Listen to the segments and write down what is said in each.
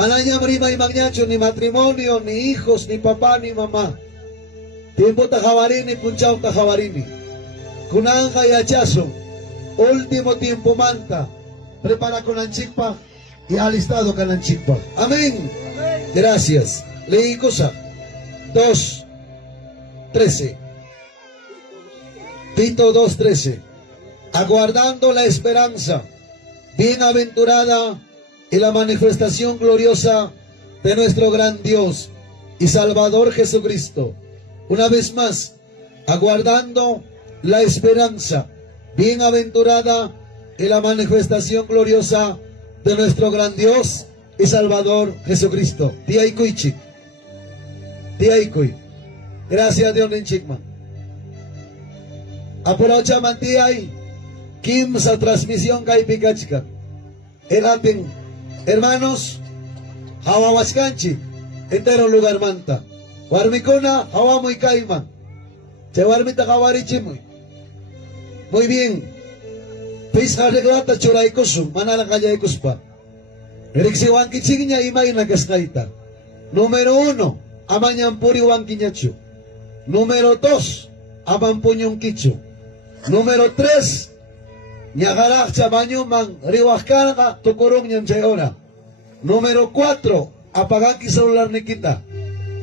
Mananya marima imagnacho ni matrimonio, ni hijos, ni papá, ni mamá. Tiempo tajawarini, punchao tajawarini. Kunanja y hachazo. Último tiempo manta. Prepara con anchikpa y alistado con anchikpa. Amén. Gracias. Leí cosa. 2:13. Tito 2:13. Aguardando la esperanza bienaventurada y la manifestación gloriosa de nuestro gran Dios y Salvador Jesucristo. Una vez más, aguardando la esperanza bienaventurada y la manifestación gloriosa de nuestro gran Dios y Salvador Jesucristo. Tiaikuy chik. Tiaikuy. Gracias a Dios en chikma. Aprovecha mantiay. Kim sa transmisión kay pikachka. El ating hermanos hawawaskanchi entero lugar manta. Warmikona hawamoy kayman. Che warmita kawarichimuy. Muy bien. Pisa reglata churaykusun manala kayaykuspa. Riksiwan kichignya imay nagaskaita. Número 1, amanyang puri wangkinyachu. Número 2, amampunyong kichu. Número 3, ñagarak sa banyo mang riwakkan ka tukurong niyang sayora. Número 4, apagaki celular ni kita.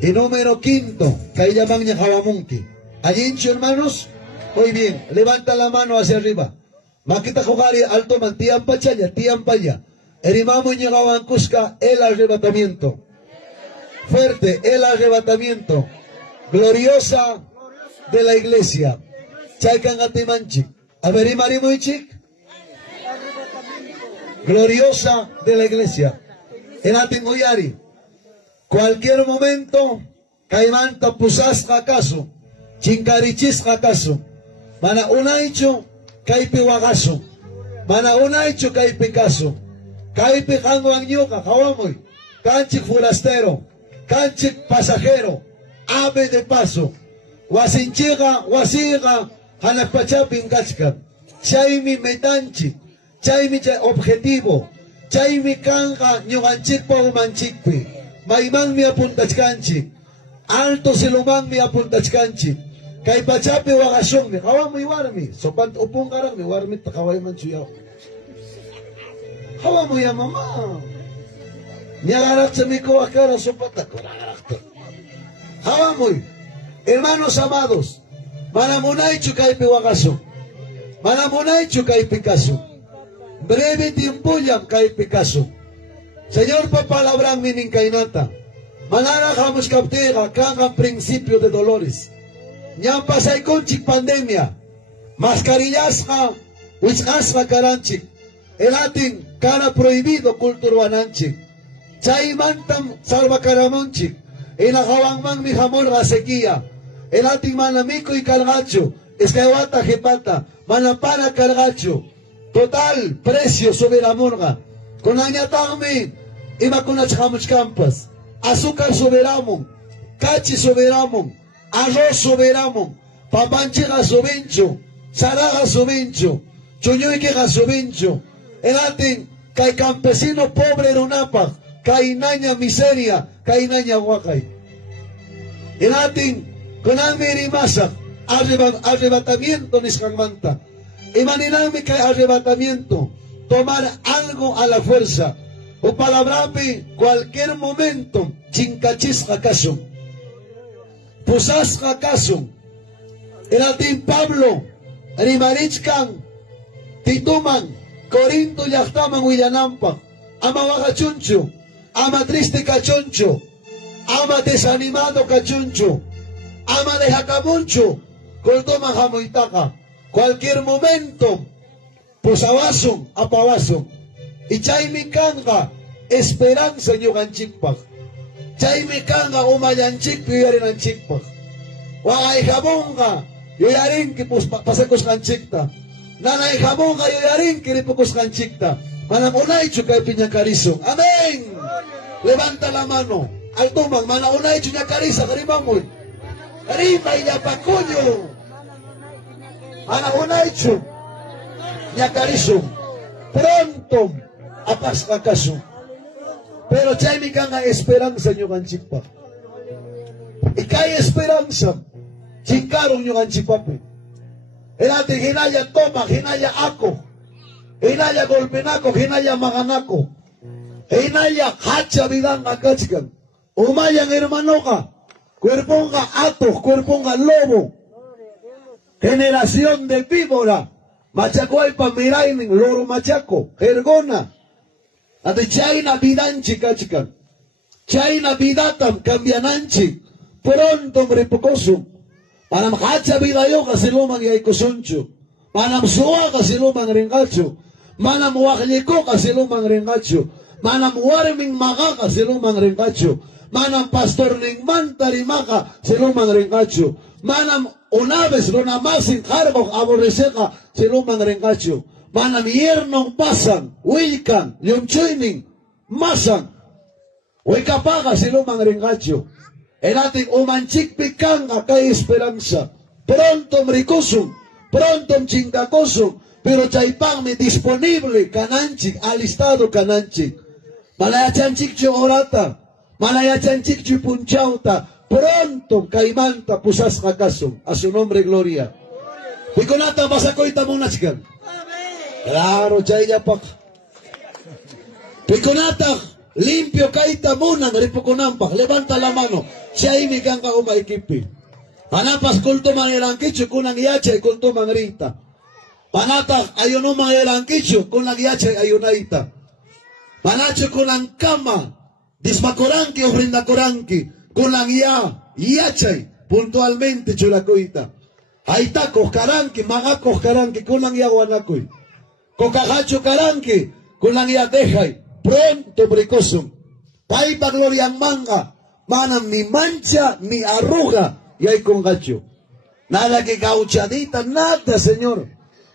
Y número 5, kaya mang niya kawamungki. Ayincho hermanos, muy bien, levanta la mano hacia arriba. Makita kukari alto man, tiyan pa ya. Erimamo niya kawangkuska, el arrebatamiento. Fuerte, el arrebatamiento. Gloriosa de la iglesia. Chaykan atimanchik. A ver, Marimuichik. Gloriosa de la iglesia. En Atingoyari. Cualquier momento, Caimanta pusas acaso. Chincarichis acaso. Mana unaicho, Caipi wagaso. Mana unaicho, Caipi caso. Caipi jango anyoka, kawamoy. Canchic forastero. Canchic pasajero. Ave de paso. Wasinchiga, wasiga. Hanakpachapin kachka. Chaimi metanchi. Chaimi objetivo. Chaimi kanga nyuganchikpa umanchikpi. Maimang mi apuntachkanchi. Alto silumang mi apuntachkanchi. Kay pachapi wakasyon mi. Kawa mo iwarmi. So pant upong karang mi warmi takaway man suyaw. Kawa mo ya mama. Niagarak sa miko akara so patak. Kawa mo. Hermanos amados. Manamunay chukay piwakaso. Manamunay chukay Picasso. Breve tiempo yam kay Picasso. Señor papalabran mining kainata. Manara kamos kaptera kang principio de dolores. Nyam pasay konchik pandemia. Mascarillas ka, wiskas ka karanchik. El ating cara prohibido kulturwananchik. Chay mantam salva karamonchik. Inakawang mang mi hamor ka sequía. El ating manamico y cargacho. Escawata jepata. Manapara cargacho. Total precio sobre la morga. Con añatangme. Ima con achamos campas. Azúcar soberamon. Cachi soberamon. Arroz soberamon. Papanchiga sobencho. Saraga sobencho. Chuñuiquega sobencho. El ating. Kay campesino pobre runapa. Kay naña miseria. Kay naña huacay. El ating. Con almirimasa. Arrebatamiento niscamanta. Imaginarme que arrebatamiento. Tomar algo a la fuerza. O palabrape cualquier momento. Chincachis acaso. Pusas acaso. El ating Pablo. Rimarichkan. Tituman. Corinto yachtaman huillanampa. Ama wagachuncho. Ama triste cachoncho. Ama desanimado cachoncho. Ama de jacamoncho. Coltoma jamoitaka. Cualquier momento. Pusawason, apawason. Y chaymi kanga. Esperanza ñuganchikpak. Chaymi kanga umayanchikpi yuyarinanchikpak. Wangay jamonga. Yuyarinki pasakos kanchikta. Nanay jamonga yuyarinki ripukos kanchikta. Manamunay chukay piñakariso. Amén. Levanta la mano. Altumang manamunay chuñakarisa. Karimamoy. Arriba y la pacoño. Ana unaichu. Ñacarizo. Pronto. Apas acaso. Pero chay mi kanga esperanza nyo kanchikpa. Ikay esperanza. Chingkarong nyo kanchikpape. Elati hinaya tomak, hinaya ako. Hinaya golpenako, hinaya maganako. Hinaya hacha bidang akachkan. Umayang hermano ka. Cuerpo nga ato, cuerpo nga lobo. Generación de víbora. Machacuay pa miraining, loro machaco, jergona. Ate chay na bidanchi kachikan. Chay na bidatam cambiananchi. Pronto mripokoso. Manam hacha bidayo kasi lumang yay kusuncho. Manam suwa kasi lumang ringacho. Manam wakliko kasi lumang ringacho. Manam warming maga kasi lumang ringacho. Manam pastor ning mantarimaka si lumang ringacho. Manam unaves runamasin harbok aborreseka si lumang ringacho. Manam yernong pasang, wilkan, yumchuining, masang. Wikapaka si lumang ringacho. En ating umanchik pikanga kay esperanza. Pronto mrikusong, pronto chingakosong, pero chaypang mi disponible kananchik, alistado kananchik. Malaya chanchik chu orata, malaya chanchik chu punchauta, pronto kaimanta pusas kakasong. A su nombre gloria. Pikonata basakoy tamong nachikan. Claro, chaya pak. Pikonata limpio kaita muna, ripokonampak, levanta la mano. Chay mi kang ka umaikipi. Panapas kulto mangirankichu kunang yachay kulto mangrita. Panatak ayuno mangirankichu kunang yachay ayunaita. Panacho kunang kama dismakoranki ofrenda koranki kunang yachay puntualmente chulakoita. Aita kokaranki magakos karanki kunang yaguanakoy. Kokahacho karanki kunang yadejay pronto bricosum. Paipa gloria manga. Manam ni mancha ni arruga y hay con gacho. Nada que gauchadita, nada, señor.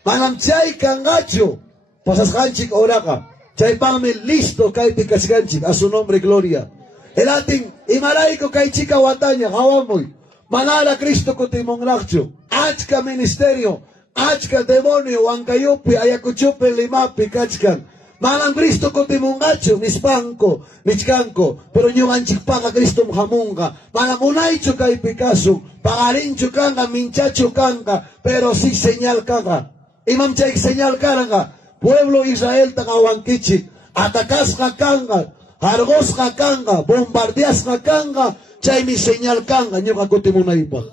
Manam chay can gacho. Pasas ganchik oraca. Chay pame listo kay picas ganchik. A su nombre gloria. El ating imaraico kay chica wataña. Hawamoy. Manala Cristo cotimon gacho. Achka ministerio. Achka demonio. Huancayupi. Ayacuchupe limapi kachkan. Manang Cristo ko timungacho, mispangko, michkanko, pero nyo anchik pa ka Cristo mhamunga. Manang unay cho kay Picasso, pangarin cho kanga, minchacho kanga, pero si señal kanga. Imam chay señal kanga, pueblo Israel takawang kichik, atakas ka kanga, hargos ka kanga, bombardeas ka kanga, chay mi señal kanga, nyo kakutimunay pa.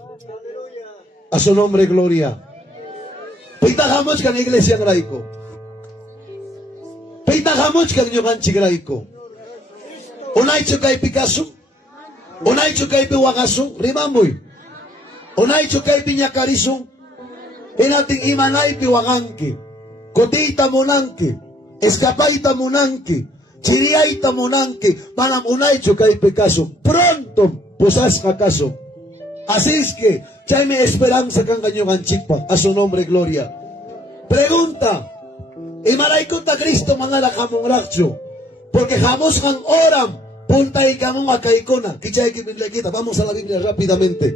A su nombre gloria. Pitahamos kan iglesia ng Raiko. Pitahamos kang nyo kan chigraiko. Unay chukay Picasso. Unay chukay Piwakaso. Rimamoy. Unay chukay Piñakariso. Inating imanay Piwakanki. Kodita monanki. Escapayta monanki. Chiriayta monanki. Manam unay chukay Picasso. Pronto pusas kakaso. Así es que chay me esperanza kang kanyo kan chikpa. A su nombre gloria. Pregunta. Imaray kunta Cristo manala kamong rakcho. Porque jamos kang oram. Punta y kamong akaikona. Kichay Biblia kita. Vamos a la Biblia rápidamente.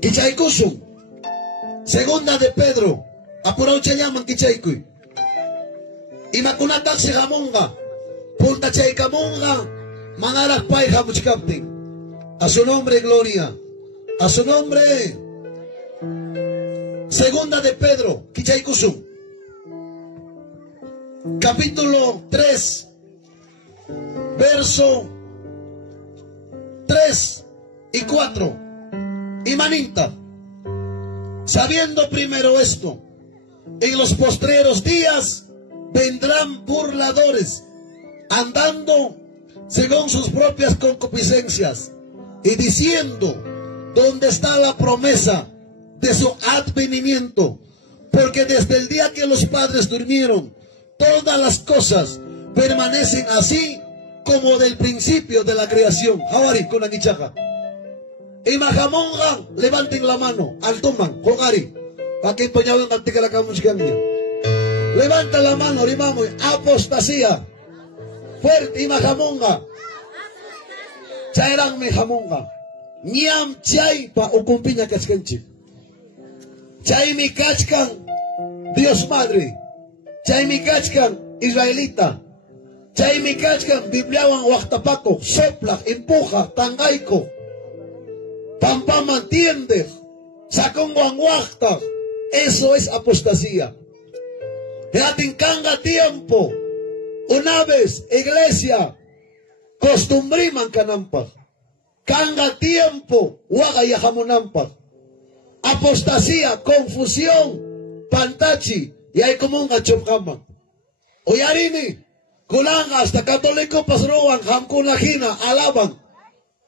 Kichay kusung. Segunda de Pedro. Apuraw chayaman kichay kuy. Imakunatak si kamonga. Punta chay kamonga. Mangarak pa'y kamuchikapting. A su nombre gloria. A su nombre. Segunda de Pedro, Kichay Kusum, capítulo 3, verso 3 y 4. Imaninta, sabiendo primero esto, en los postreros días vendrán burladores, andando según sus propias concupiscencias, y diciendo, ¿dónde está la promesa de su advenimiento? Porque desde el día que los padres durmieron, todas las cosas permanecen así como del principio de la creación. Jawari, con anichaja. Y majamonga, levanten la mano. Altoman, jogari. Aquí poñaban antica la camuscambia. Levanta la mano, rimamo. Apostasía. Fuerte, y majamonga. Chairang me jamonga. Niam chay pa ukumpinya kaskanchi. Chay mi kachkan Dios Madre. Chay mi kachkan Israelita. Chay mi kachkan, Bibliawan waktapako, sopla, empuja, tangaiko. Pampaman tiende, saconguan wakta. Eso es apostasía. Ating kanga tiempo. Una vez, iglesia, costumbriman kanampa. Kanga tiempo, wagayahamunampa. Apostasía, confusión, pantachi, y hay como un achopkama. Oyarini, kulanga hasta católico pasroan, hamkunajina, alaban.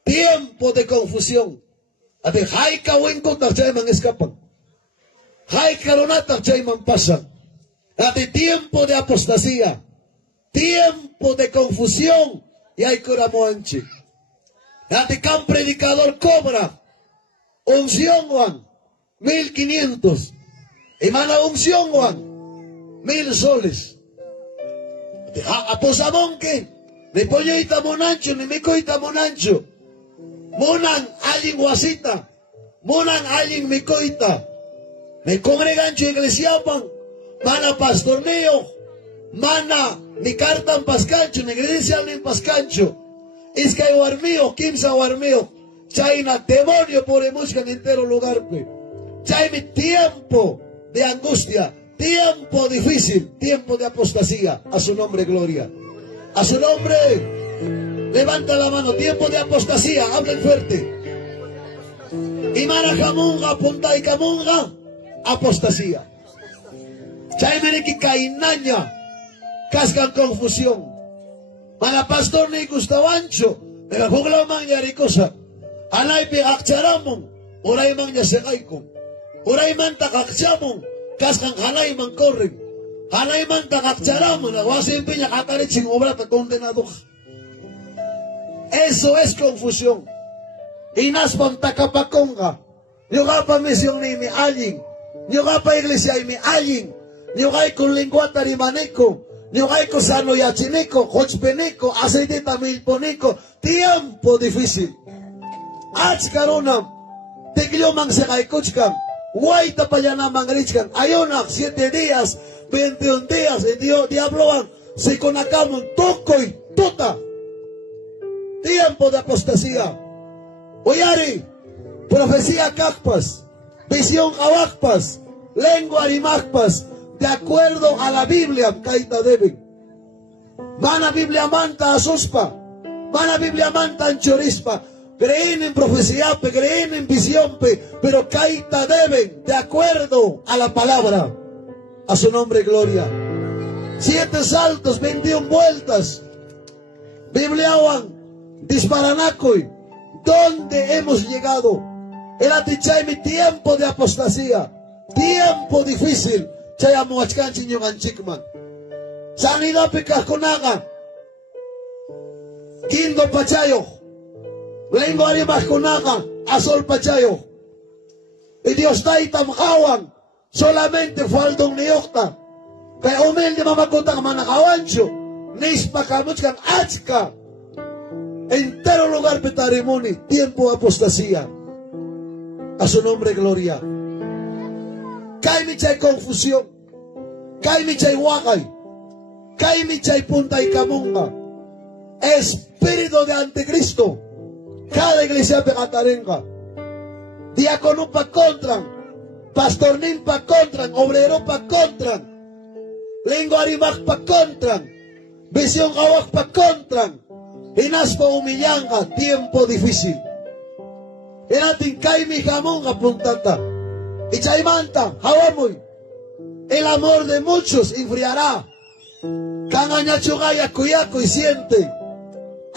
Tiempo de confusión. Ate haika wenko takchayman escapan. Haika ronata takchayman pasan. Ate tiempo de apostasía. Tiempo de confusión. Y hay curamoanchi. Ate can predicador cobra. Unción Juan. 1500. Emana unción Juan. 1000 soles. Aposamón que. Ni pollo ita monancho, ni mico ita monancho. Monan alguien guasita. Monan alguien micoita. Me congregancho iglesiapan. Mana pastorneo. Mana ni cartan pascancho. Ni iglesia ni pascancho. Es que hay warmío. Kimsa warmío. Chaina demonio por emuscan entero lugar. Chaime tiempo de angustia. Tiempo difícil. Tiempo de apostasía. A su nombre gloria. A su nombre. Levanta la mano, tiempo de apostasía, hablen fuerte. Imara Kamunga, Punta y Kamunga, apostasía. Chaimereki Kainaña, cascan confusión. Mana pastor ni Gustavancho, pero jugla man yarikosa. Anaipe akcharamon, oray man yasegaikon. Oray man takakchamon, cascan hanay man corren. Hanay man takakcharamon, aguasin piña katarichin obrata condenado. Eso es confusión. Inaspan takapakonga. Nyugapa misión ni mi alguien. Nyugapa iglesia y mi alguien. Nyugay con lenguata rimaneco. Nyugay con sano yachineco. Hochpeneco. Aceitita milponico. Tiempo difícil. Achkaronam. Teglioman se gaikuchkan. Guaita payana mangrichkan. Ayonak 7 días. 21 días. Diabloan. Se conacamon. Toco y tota. Tiempo de apostasía. Oyari, profecía cacpas, visión awakpas, lengua arimacpas, de acuerdo a la Biblia, caita deben. Mana Biblia manta asuspa, mana Biblia manta anchorispa, creen en profecía, creen en visión, pero caita deben, de acuerdo a la palabra. A su nombre gloria. 7 saltos, 21 vueltas. Biblia Juan. Disparanacoy, ¿dónde hemos llegado? Era mi tiempo de apostasía, tiempo difícil. Chayamuachkanchi ñuganchikman. Sanidad pikakunaga. Kindo pachayo. Lengua arimakunaga. Azol pachayo. Y Dios taitam hawan. Solamente falta un niokta. Kaya humilde mamakutang manakawancho. Nispa kamuchkan achka. Entero lugar petarimoni, tiempo de apostasía. A su nombre gloria. Kaimichay confusión. Kaimichay wakay. Kaimichay punta y camunga. Espíritu de anticristo. Cada iglesia pegatarenga. Diácono pa contran. Pastornín pa contran. Obrero pa contran. Lengua arimak pa contran. Visión awak pa contran. Inaspa humillanga, tiempo difícil. Enatin kaimi jamonga puntata. Y chaimanta, hawamoy. El amor de muchos enfriará. Kangañachugaya kuyako y siente.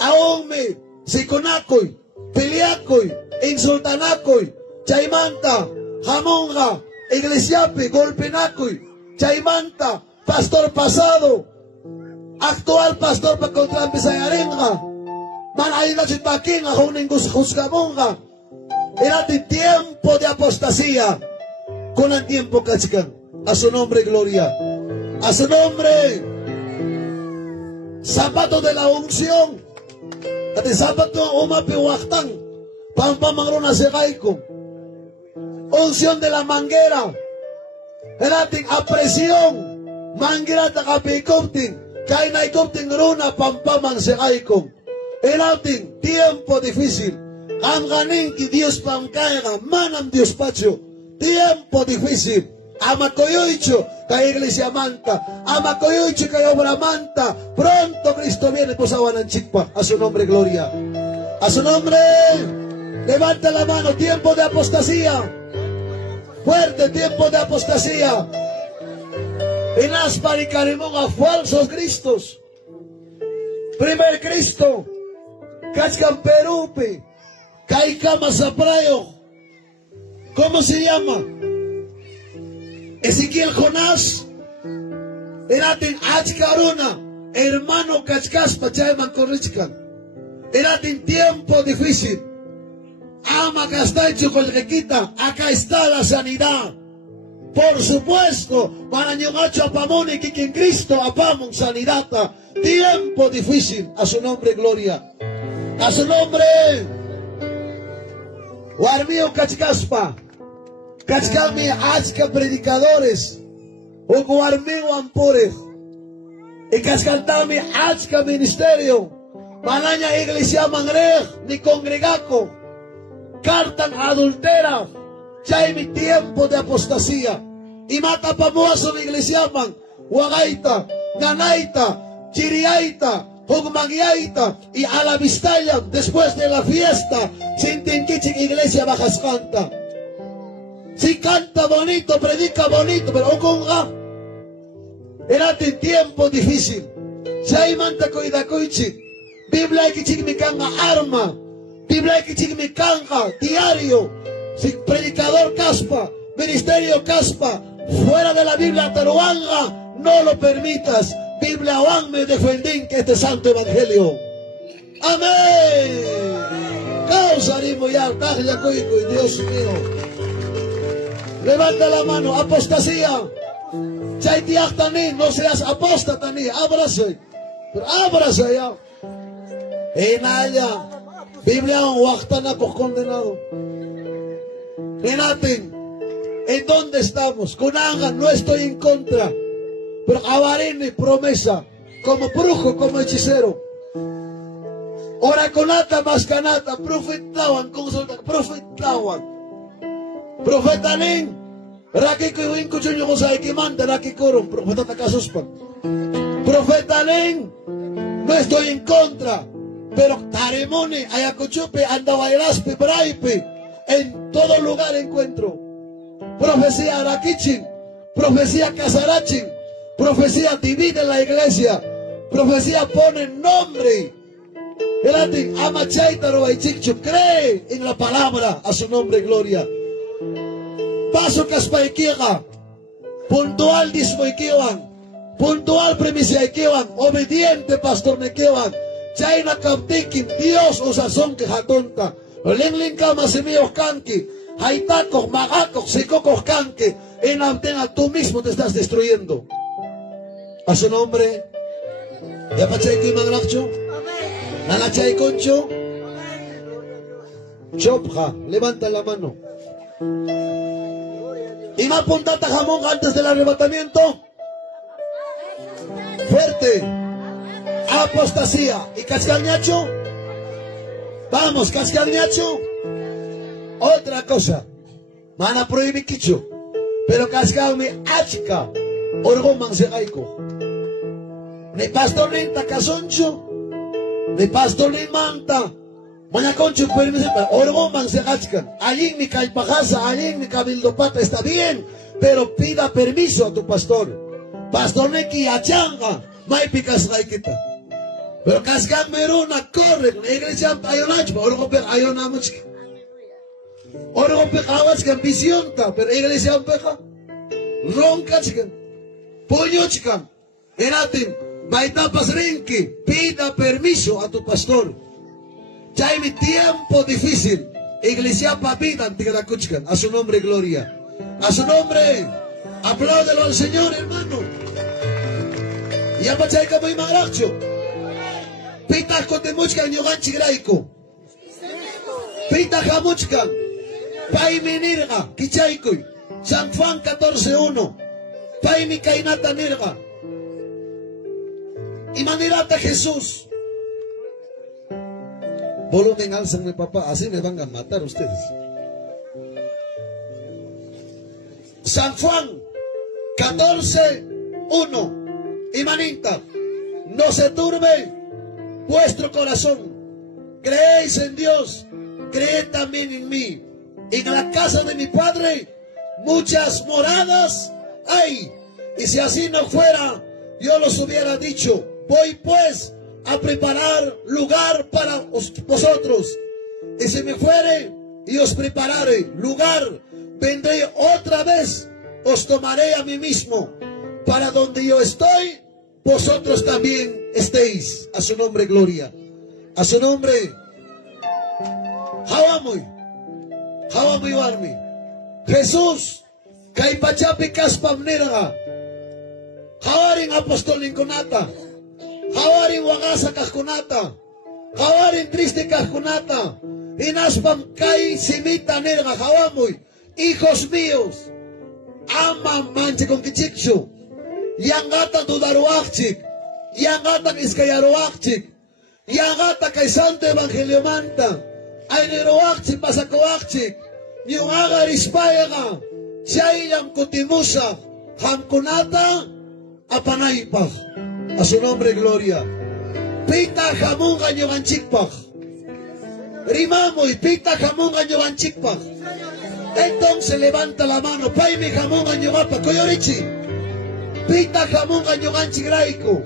Aonme, sikonakoy, peleakoy, insultanakoy. Chaimanta, jamonga, iglesiape, golpenakoy. Chaimanta, pastor pasado. Actual pastor pa contra Pisayarenga. Manayna chitakinga, huningus juzgamonga. Era de tiempo de apostasía. Con el tiempo cachican. A su nombre gloria. A su nombre. Zapato de la unción. Ate zapato umapi wachtang. Pampamangrona segaiko. Unción de la manguera. Era de apresión. Manguera takapikoptin. Kay na ikopting runa pampaman se aikong. Erating tiempo difícil. Am ganing ki Dios pamkaya manam Dios pacho. Tiempo difícil. Amacoyoicho, kay iglesia manta. Amacoyoicho, kay obra manta. Pronto Cristo viene, pues aguanan chikpa. A su nombre, gloria. A su nombre. Levanta la mano, tiempo de apostasía. Fuerte tiempo de apostasía. En Aspar y Carimón a falsos cristos. Primer Cristo. Cachcan Perupe. Caicama Zaprayo. ¿Cómo se llama? Ezequiel Jonás. Eratin Achkaruna. Hermano Cachcaspa Chayman Corrichkan. Eratin tiempo difícil. Ama Castancho Colrequita. Acá está la sanidad. Por supuesto, para ñogacho apamone que en Cristo apamon sanidata. Tiempo difícil. A su nombre, gloria. A su nombre. Guarmío Cachcaspa. Cachcami achka predicadores. O guarmío ampores. Y cachcantami achka ministerio. Malaña iglesia mangrej ni congregaco. Cartan adultera. Ya hay mi tiempo de apostasía. Y mata pamoaso mi iglesia man. Wagaita, Ganaita, Chiriaita, Hugmagiaita y a la vistalla después de la fiesta. Sin tinkichik iglesia bajas canta. Si canta bonito, predica bonito, pero okonga. Era de tiempo difícil. Sai manta koidakoichi. Biblia kichik mi kanga arma. Biblia kichik mi kanga diario. Si predicador caspa, ministerio caspa, fuera de la Biblia taruanga, no lo permitas. Biblia Juan me defendí que este santo evangelio. Amén. Causarimo ya, Dios mío. Levanta la mano, apostasía. Chaitiachtani, no seas apóstatani, ábrase. Pero ábrase ya. En allá, Biblia Huachtana por condenado. Renaten, ¿en dónde estamos? Con Anga no estoy en contra. Pero Avarene, promesa, como brujo, como hechicero. Oraconata, mascanata, profetaban, consulta, profetaban. Profetanen, Rakiko y Winko Chuño José que manda, Rakikoron, profeta Casuspan. Profetanen, no estoy en contra. Pero Taremone, Ayacochupe, Andabailaspe, Braipe, en todo lugar encuentro. Profecía Arakichin, profecía Casarachin, profecía divide la iglesia, profecía pone nombre. Elatin, Amachaitaro Baichichu, cree en la palabra, a su nombre, gloria. Paso Caspaikiega, puntual Dismoikiwan, puntual premisa Ikiwan, obediente pastor Nekiwan. Chayna Kaptikin, Dios os sazón que jatonta. Lingling kama semillos kanki. Haitakos, magacos, sicocos kanki. En antena tú mismo te estás destruyendo. A su nombre. ¿Ya pachay que magracho? ¿Nanachay concho? Chopja, levanta la mano. ¿Y más puntata jamón antes del arrebatamiento? Fuerte. Apostasía. ¿Y cascañacho? Vamos, cascañacho. Otra cosa. Mana prohibir quicho. Pero cascame achka. Orgoman se aiko. Ni pastor ni takasoncho. Ni pastor ni manta. Mana concho permiso para orgoman se achkan. Allí mi caipajasa, allí mi cabildo pata está bien. Pero pida permiso a tu pastor. Pastor ni ki achanga. Mai picas raikita. Pero cascan meruna corre, la iglesia ayonach, orgo per ayonamach. Orgo per awas kan visión ta, pero iglesia peja. Roncachkan. Puñochkan. Eratin, baita pasrenki, pida permiso a tu pastor. Chay mi tiempo difícil. Iglesia papita antigadakuchkan. A su nombre gloria. A su nombre. Apláudelo al Señor, hermano. Ya pachay ka muy maracho. Pita kotemuchkan yogan chigraiko. Pita jamuchkan. Pai minirga, kichaikoy. San Juan 14:1. Pai mi kainata nirga. Y manírate Jesús. Volumen, álzame, papá. Así me van a matar ustedes. San Juan 14:1. Y manita, no se turbe vuestro corazón. Creéis en Dios, creed también en mí. En la casa de mi Padre muchas moradas hay. Y si así no fuera, yo los hubiera dicho. Voy pues a preparar lugar para vosotros. Y si me fuere y os preparare lugar, vendré otra vez, os tomaré a mí mismo, para donde yo estoy, vosotros también estéis. A su nombre, gloria. A su nombre. Hawamuy warmi. Jesús, kaipachapi kaspam niraga. Hawaring apostol kunata. Hawaring wangasa kahkunata. Hawaring triste kahkunata. Inaspam kai simita niraga hawamuy. Hijos míos, ama manche con kichikshu. Yangata tudaruachik. Yangata iskayaruachik. Yangata kay Santo Evangelio manta. Ay niruachik pasakuachik. Yung agarispayanga. Siyayang kutimusa. Hamkunata apanaypach. A su nombre, gloria. Pita jamunga nyuganchikpach. Rimamoy, pita jamunga nyuganchikpach. Entonces levanta la mano. Pai mi jamunga nyugapa. Koyorichi. Pita jamunga nyuganchigraiko.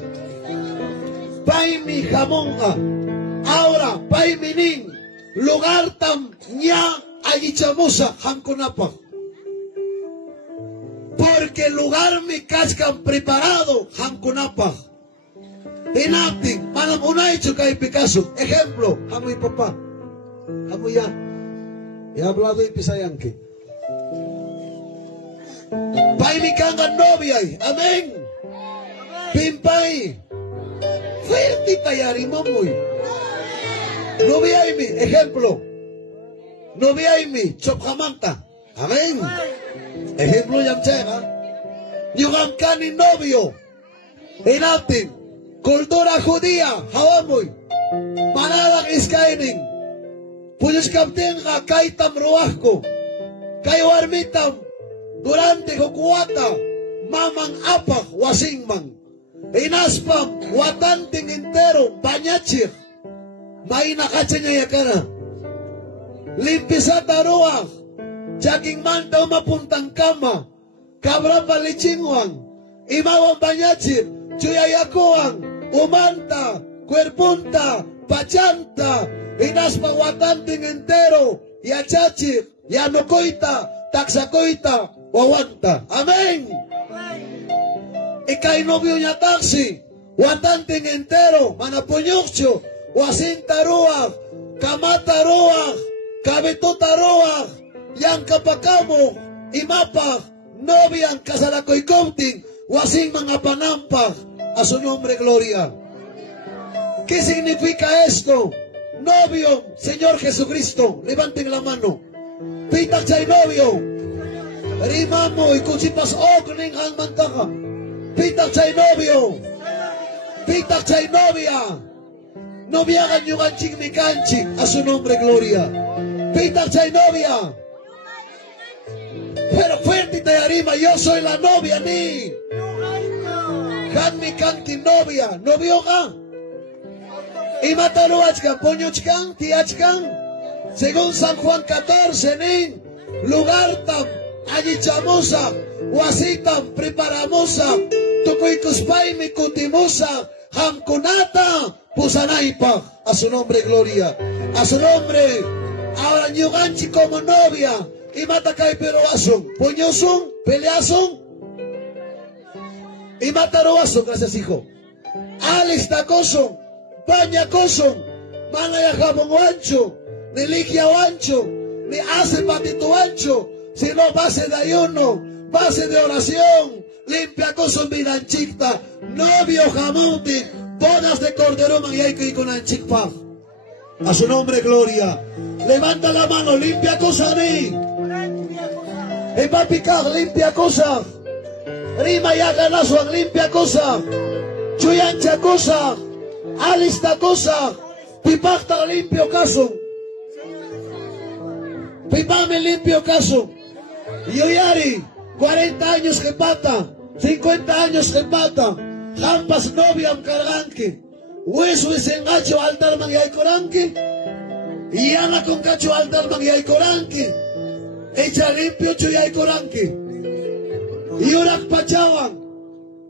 Pai mi jamunga. Ahora, pai mi nin. Lugar tam ña ayichamusa hamkunapa. Porque el lugar mi cascan preparado hamkunapa. Inating, manam unay chukay Picasso. Ejemplo, hamoy papá. Hamoy ya. He hablado y pisayanque. Pai mi kangan novia. Amén. Pimpay. Fuerte tayari mamoy. Novia y mi, ejemplo. Novia y mi, chopjamanta. Amén. Ejemplo yamchega. Nyugamkani novio. Inatin. Cultura judía. Hawamoy. Manadang iskainin. Puyos kaptenga kaitam ruahko. Kay warmitam. Durante kukuwata. Mamang apak wasingman. Inaspam. Watanting entero. Banyachir. May nakachanya yakana. Limpisata ruah. Jaging manta mapuntang kama. Kabra palichingwang. Imawang banyachir. Chuyayakuang. Umanta. Cuerpunta. Pachanta. Inaspa watanting entero. Yachachir. Yanokoita. Taksakoita. Wawanta. Amén. Ikay novio niya taksi. Watanting entero. Manapunyukcho. Wasinta ruah. Kamata ruah. Kabituta ruah. Yang kapakamo. Imapah. Nobiang kasalakoy kauting. Wasing mga panampah. A su nombre, gloria. ¿Qué significa esto? Novio, Señor Jesucristo. Levanten la mano. Pitak chay novio. Rimamo y kuchipas okning ang mantaka. Pitak chay novio. Pitak chay novia. Novia ganyugan ching ni kanching. A su nombre, gloria. Pitak chay novia. Pero fuerte te arriba, yo soy la novia ni. Han mi kanti novia. Novio ka. Y mataruachkan, poñuchkan, tiachkan. Según San Juan 14, nin. Lugar tam, ayichamusa. Wasitam, preparamusa. Tukuikuspay mi kutimusa. Hamkunata, pusanaipa. A su nombre, gloria. A su nombre. Ahora nyuganchi como novia. Y mata kay peroason. Puñoson, peleason. Y mataruason, gracias hijo. Alex tacoson. Baña coson. Manaya jamón ancho. Ni ligia ancho. Ni hace patito ancho. Sino base de ayuno. Base de oración. Limpia coson vidanchicta. Novio jamonti. Bodas de cordero mangueque con anchicpa. A su nombre, gloria. Levanta la mano. Limpia cosa ni. En papicar, limpia cosa. Rima ya ganazo, limpia cosa. Chuyancha cosa, alista cosa, pipacta limpio caso. Pipame limpio caso. Yoyari, 40 años que pata, 50 años que pata, jampas novia carganque, hueso es engacho altar mangyay coranque, y ana con cacho altar mangyay coranque, echa limpio chuyay coranque, y orak pachawan,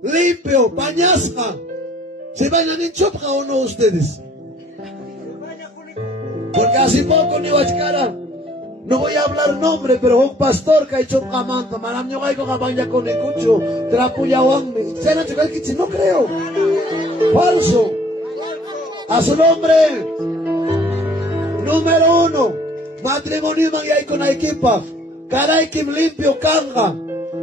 limpio, pañasca, ¿se bailan en chopja o no ustedes? Porque hace poco ni Huachcara, no voy a hablar nombre, pero un pastor que ha hecho un camanta, malam yo hay con cabanya con escucho, trapuyawang, no creo, falso. A su nombre, número 1, matrimonio mangyay con equipa, caray que limpio canga,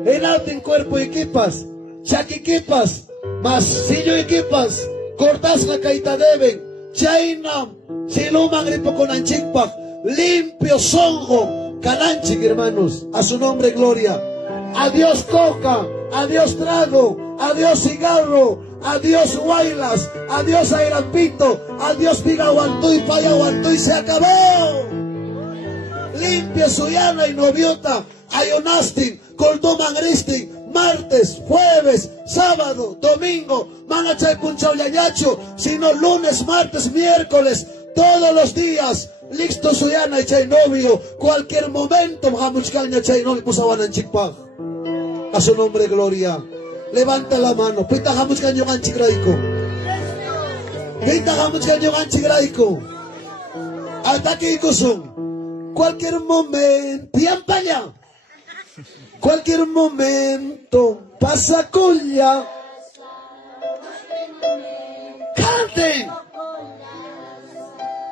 en alto en cuerpo equipas, chaquiquipas, masillo equipas, cortas la caita deben, chainam, siluman gripo con anchikpa, limpio songo, calanchic, hermanos, a su nombre gloria. Adiós coca, adiós trago, adiós cigarro, adiós guaylas, adiós airampito, adiós pigaguantú payaguantú, y se acabó. Limpio suyana y noviota, ayonastin, coldomangristin, martes, jueves, sábado, domingo, manachay punchao yayacho, sino lunes, martes, miércoles, todos los días. Listo suyana y chay novio, cualquier momento, jamuchcaña chay novio, pusawan chikpag. A su nombre, gloria. Levanta la mano. Pita jamuchcaño ganchigraiko. Pita jamuchcaño ganchigraiko. Ataque y kusum. Cualquier momento, tiampaya. Cualquier momento, pasa cuya. Canten.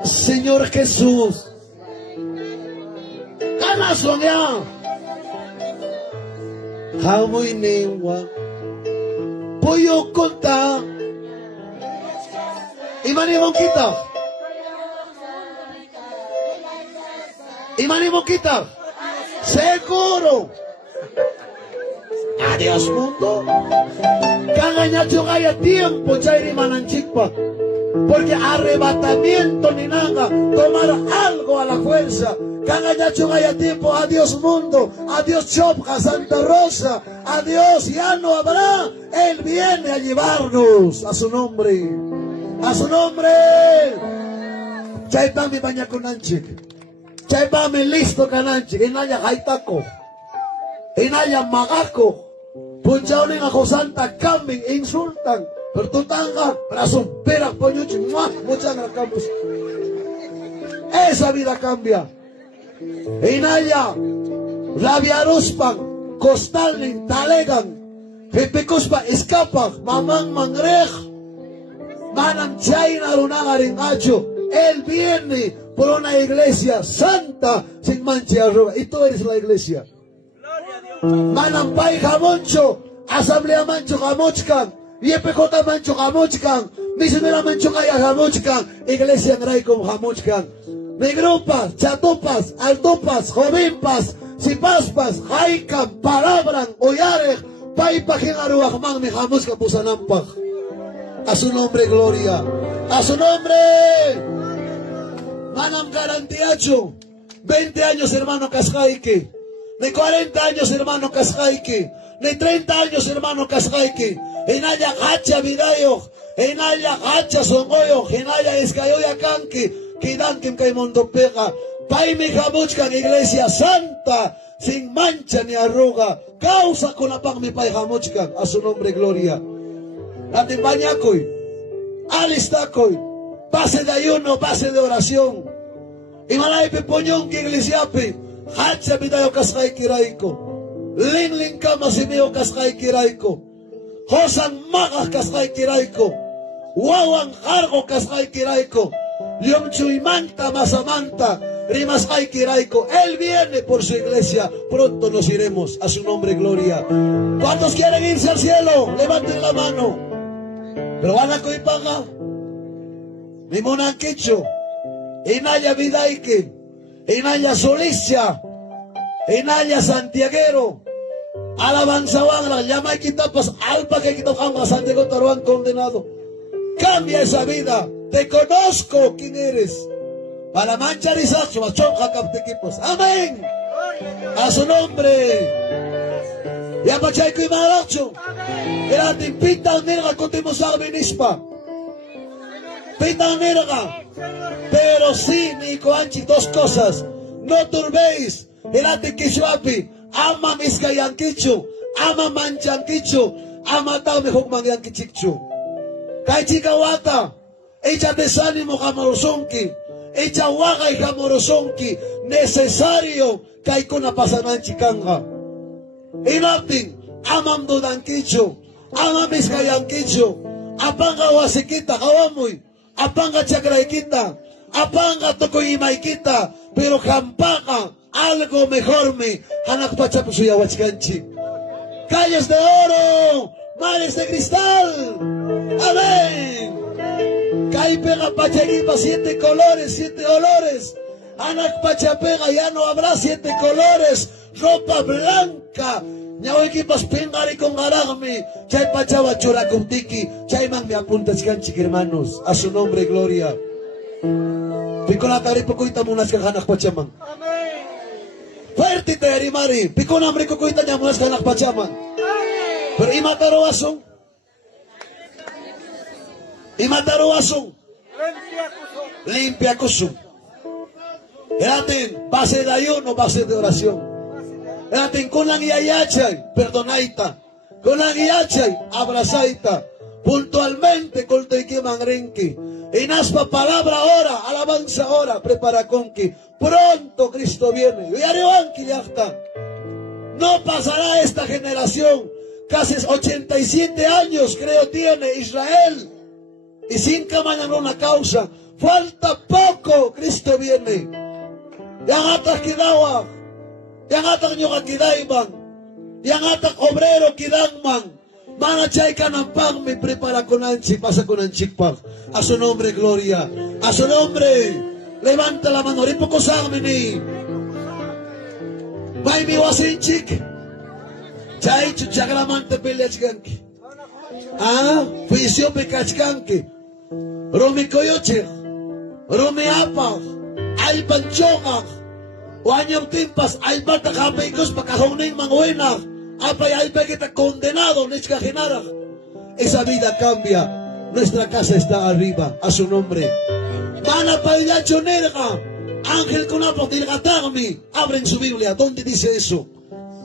Señor Jesús, canazo ya, jamo y nengua, pollo conta, y mani monquita, seguro. Adiós mundo, cagañacho gaya tiempo, chairi mananchikpa. Porque arrebatamiento ni nada, tomar algo a la fuerza. Cangayacho gaya tiempo, adiós mundo, adiós Chopja, Santa Rosa, adiós, ya no habrá. Él viene a llevarnos a su nombre, a su nombre. Chaipami baña con anchik, chaipami listo cananchik, inaya gaitaco, inaya magaco, punchaonin a Santa Camin, insultan. Pero tú tanga, brazo, pera, poñuchi, muchas gracias. Esa vida cambia. Inaya, rabiaruspan, costalin, talegan, pepecuspa, escapan, mamán mangrej, manan chaina lunagarin hacho. Él viene por una iglesia santa, sin mancha y arruga. Y tú eres la iglesia. Manan pai jamoncho, asamblea mancho jamochkan. YPJ mancho jamochkan, misionera mancho kaya jamochkan, iglesia graikom jamochkan, negrupas, chatupas, altupas, jovenpas, sipaspas, jaikan, palabran, oyarej, paipajen aruajman mi jamochkan pusanampaj. A su nombre gloria, a su nombre. Manam garantiacho, 20 años hermano Casjaike, de 40 años hermano Casjaike, de 30 años hermano Casjaike. Enaya hacha vidayo, enaya hacha songoyo, enaya escayoya canque, kidankim kay mondo pega, paime jamuchkan iglesia santa, sin mancha ni arruga, causa con la pag mi pay jamuchkan, a su nombre gloria. Atin bañakoy, alistakoy, pase de ayuno, pase de oración, y malay pepoñón que iglesiape, hacha vidayo kaskai kiraiko, lin kama simeo kaskai kiraiko. Josan magas kaskai kiraiko, wawan argo kaskai kiraiko, liomchuimanta masamanta, rimaskai kiraiko. Él viene por su iglesia, pronto nos iremos, a su nombre gloria. ¿Cuántos quieren irse al cielo? Levanten la mano. Pero van a coipaga, mi monanquicho, inaya vidaike, inaya solicia, inaya santiaguero, Alabanza wangra, llama y quita, pues alpa que quita a Santiago Taruán condenado. Cambia esa vida. Te conozco quién eres. Para manchar y sacho, machonja captequipos. Amén. A su nombre. Ya pachaico y maracho. Era te pinta nerga contemos armenispa. Pinta nerga. Pero sí, Nico Anchi, dos cosas. No turbéis. Era te kishuapi. Ama miskayankichu. Ama manchankichu. Ama tao mejor mangiankichichu. Kay chica wata. Echa desánimo jamorosonki. Echa waga y jamorosonki. Necesario. Kay kuna pasanan chikanga. Inapting. Amam dudankichu. Ama miskayankichu. Apanga wasikita kawamoy. Apanga chakraikita. Apanga tokoyimaikita. Pero jampaka. Algo mejor me. Hanakpachapusuya wachkanchi. Calles de oro. Mares de cristal. Amén. Kai pega pachaguipa, 7 colores, 7 olores. Anak pachapega, ya no habrá 7 colores. Ropa blanca. Ñahuequipas pingari con garagmi. Chay pachawa churakumtiki. Chay man me apuntas canchik, hermanos. A su nombre, gloria. Picola taripocuita munas que hanak pachaman. Fuerte te arimari. Picona hambre cocuita ñamunas que hanak pachaman. Pero imataro asong. Imataro asong. Limpia kusum. Eraten base de ayuno, base de oración. Eraten con la guiayachay, perdonaita. Con la guiayachay, abrazaita. Puntualmente con te que mangrenki. En aspa palabra ahora, alabanza ahora, prepara conqui. Pronto Cristo viene. No pasará esta generación. Casi 87 años creo tiene Israel. Y sin mañana una causa. Falta poco, Cristo viene. Yang atak kidawa. Yang atak nyoka kidaiban. Yang atak obrero kidangman. Mana chay kanampang me prepara con anchi, pasa con anchikpag. A su nombre, gloria. A su nombre. Levanta la mano. Ripoco sagmini. Vai mi wasinchik. Chay chuchagramante peleachkanki. Ah, juicio pekachkanki. Romi koyoche. Romi apa. Ay panchokak. Wanyam timpas. Ay batakapikos pakahongning manguenak. Apay ay kita condenado. Nechkajinara. Esa vida cambia. Nuestra casa está arriba. A su nombre. Mana pailacho nerga. Ángel con apotilgatagmi. Abren su Biblia. ¿Dónde dice eso?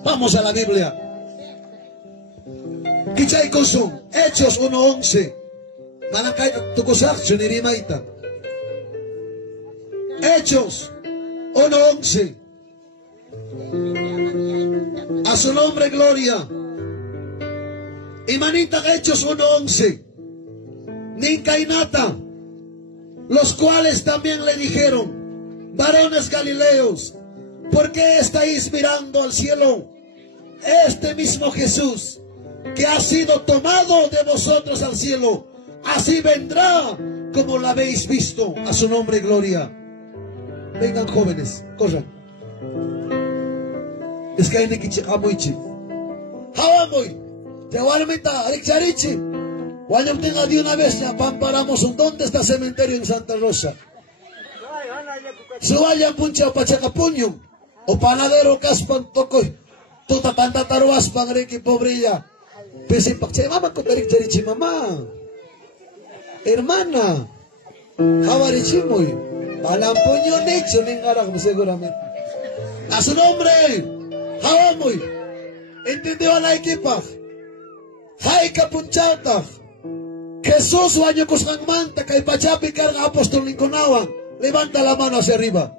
Vamos a la Biblia. Kichay kosum. Hechos 1:11. Malakay tukusak chunirimaita. Hechos 1:11. A su nombre, gloria. Y manita Hechos 1:11. Nincainata. Los cuales también le dijeron: varones galileos, ¿por qué estáis mirando al cielo? Este mismo Jesús que ha sido tomado de vosotros al cielo, así vendrá como lo habéis visto. A su nombre, gloria. Vengan jóvenes, corran. Es que hay que chicamoichi. Hawamoy, te walmita, aricharichi. Cuando tenga de una vez, ya pamparamos. ¿Dónde está el cementerio en Santa Rosa? Suwayan puncha pachacapuño. O panadero caspan tocoy. Tuta pantataruas pangreki pobrilla. Pese pakche mama ko tarik charichi mamá. Hermana. Hawarichi muy. Palampuño necho ningarak seguramente. A su nombre. Hawamoy. ¿Entendió a la equipa? Haika punchata. Jesús waño kusang manta kay pachapi carga apóstol Linconawan. Levanta la mano hacia arriba.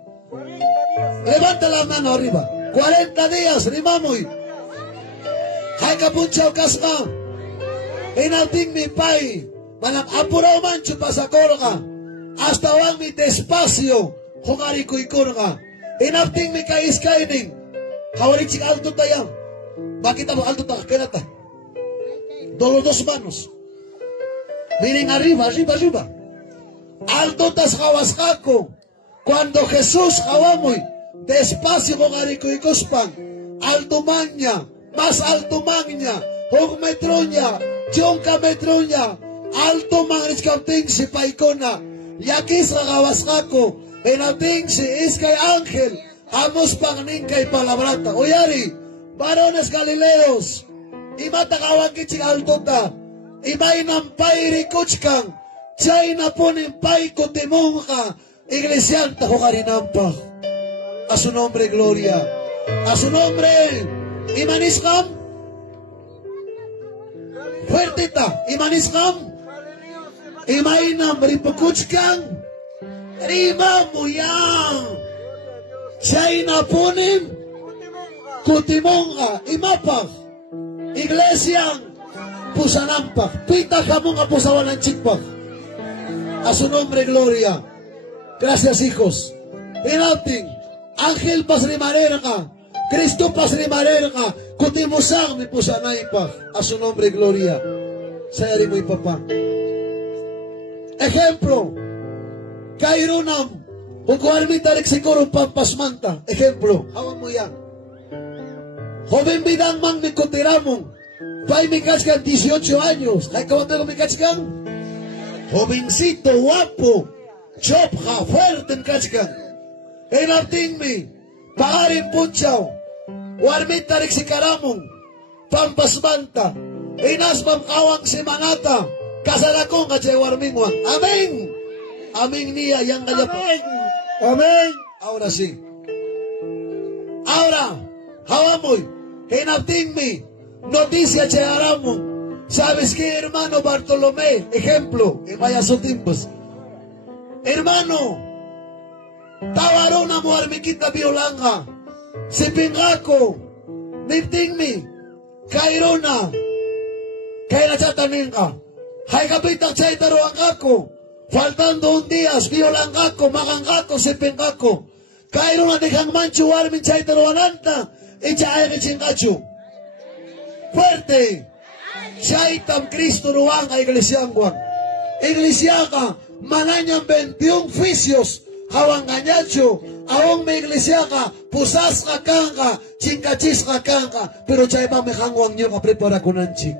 Levanta la mano arriba. 40 días, rimamoy. Haika punchao kasga. Inalting mi pai. Malang apurao mancho pasakorga. Hasta wang mi despacio. Hungari ko ikurga. Inalting mi kaiskaining. Hawarichik alto tayang. Bakit mo alto ta? Kenata. Dos manos. Miren arriba, arriba, arriba. Alto tas jawaskako. Cuando Jesús jawamoy. Despacio con arico y cospan. Alto maña. más alto magna, hog metroña, chonka metroña, alto magnis capting si paikona, yakis ragawasako, en ating si iskay ángel, amos pangning kay palabrata. Oyari, varones Galileos, imatakawan kichik altota, imay nampay rikuchkang, chay na ponen pay kotimonga, iglesianta jugarinampa. A su nombre, gloria. A su nombre, imaniskam. Fuertita, imaniskam. Imainam ripukuchkang. Rima muyang. Chay na ponen kotimonga, imapag. Iglesiang pusanampak. Pita kamong apusawan ng chikpak. A su nombre, gloria. Gracias, hijos. Inating, Ángel pasrimarera ka, Cristo pasrimarera ka, kutimusang mi pusanay pa. A su nombre, gloria. Sayari mo ipapa. Ejemplo, kairunam, hukuarmitarik siguro pampasmanta. Ejemplo, hawa mo yan. Joven bidang mang mi kutiramong, pa'y mi kachkan 18 años. Ay kawatero mi kachkan? Jovencito, guapo, chopja, fuerte en kachkan. En ating mi, paarin punchaw, warmitarik si karamong, pampasmanta, inasbam kawang si manata, kasalakong kachay warmingwang. Amen! Amen niya, yang kanya pa. Amen! Ahora sí. Ahora, hawamoy, en ating mi, noticia chay aramong, ¿sabes qué, hermano Bartolomé? Ejemplo, en Mayasutimpos. Hermano, tawarona mo armikita biolanga. Si pingako, niptingmi, kairona, kaya nachatanin ka. Hay kapitak chay taruang ako. Faltando un días, biolangako, makangako, si pingako. Kairona dejang manchu armin chay taruananta, icha ay kichingachu. Fuerte. Chaitam Cristo ruang a iglesia angwan. Iglesia ka, mananyang 21 oficios, hawang ganyacho, awang may iglesia ka, pusas ka kanga, chingkachis ka kanga, pero chay pa may hangwang nyo ka prepara kunanchi.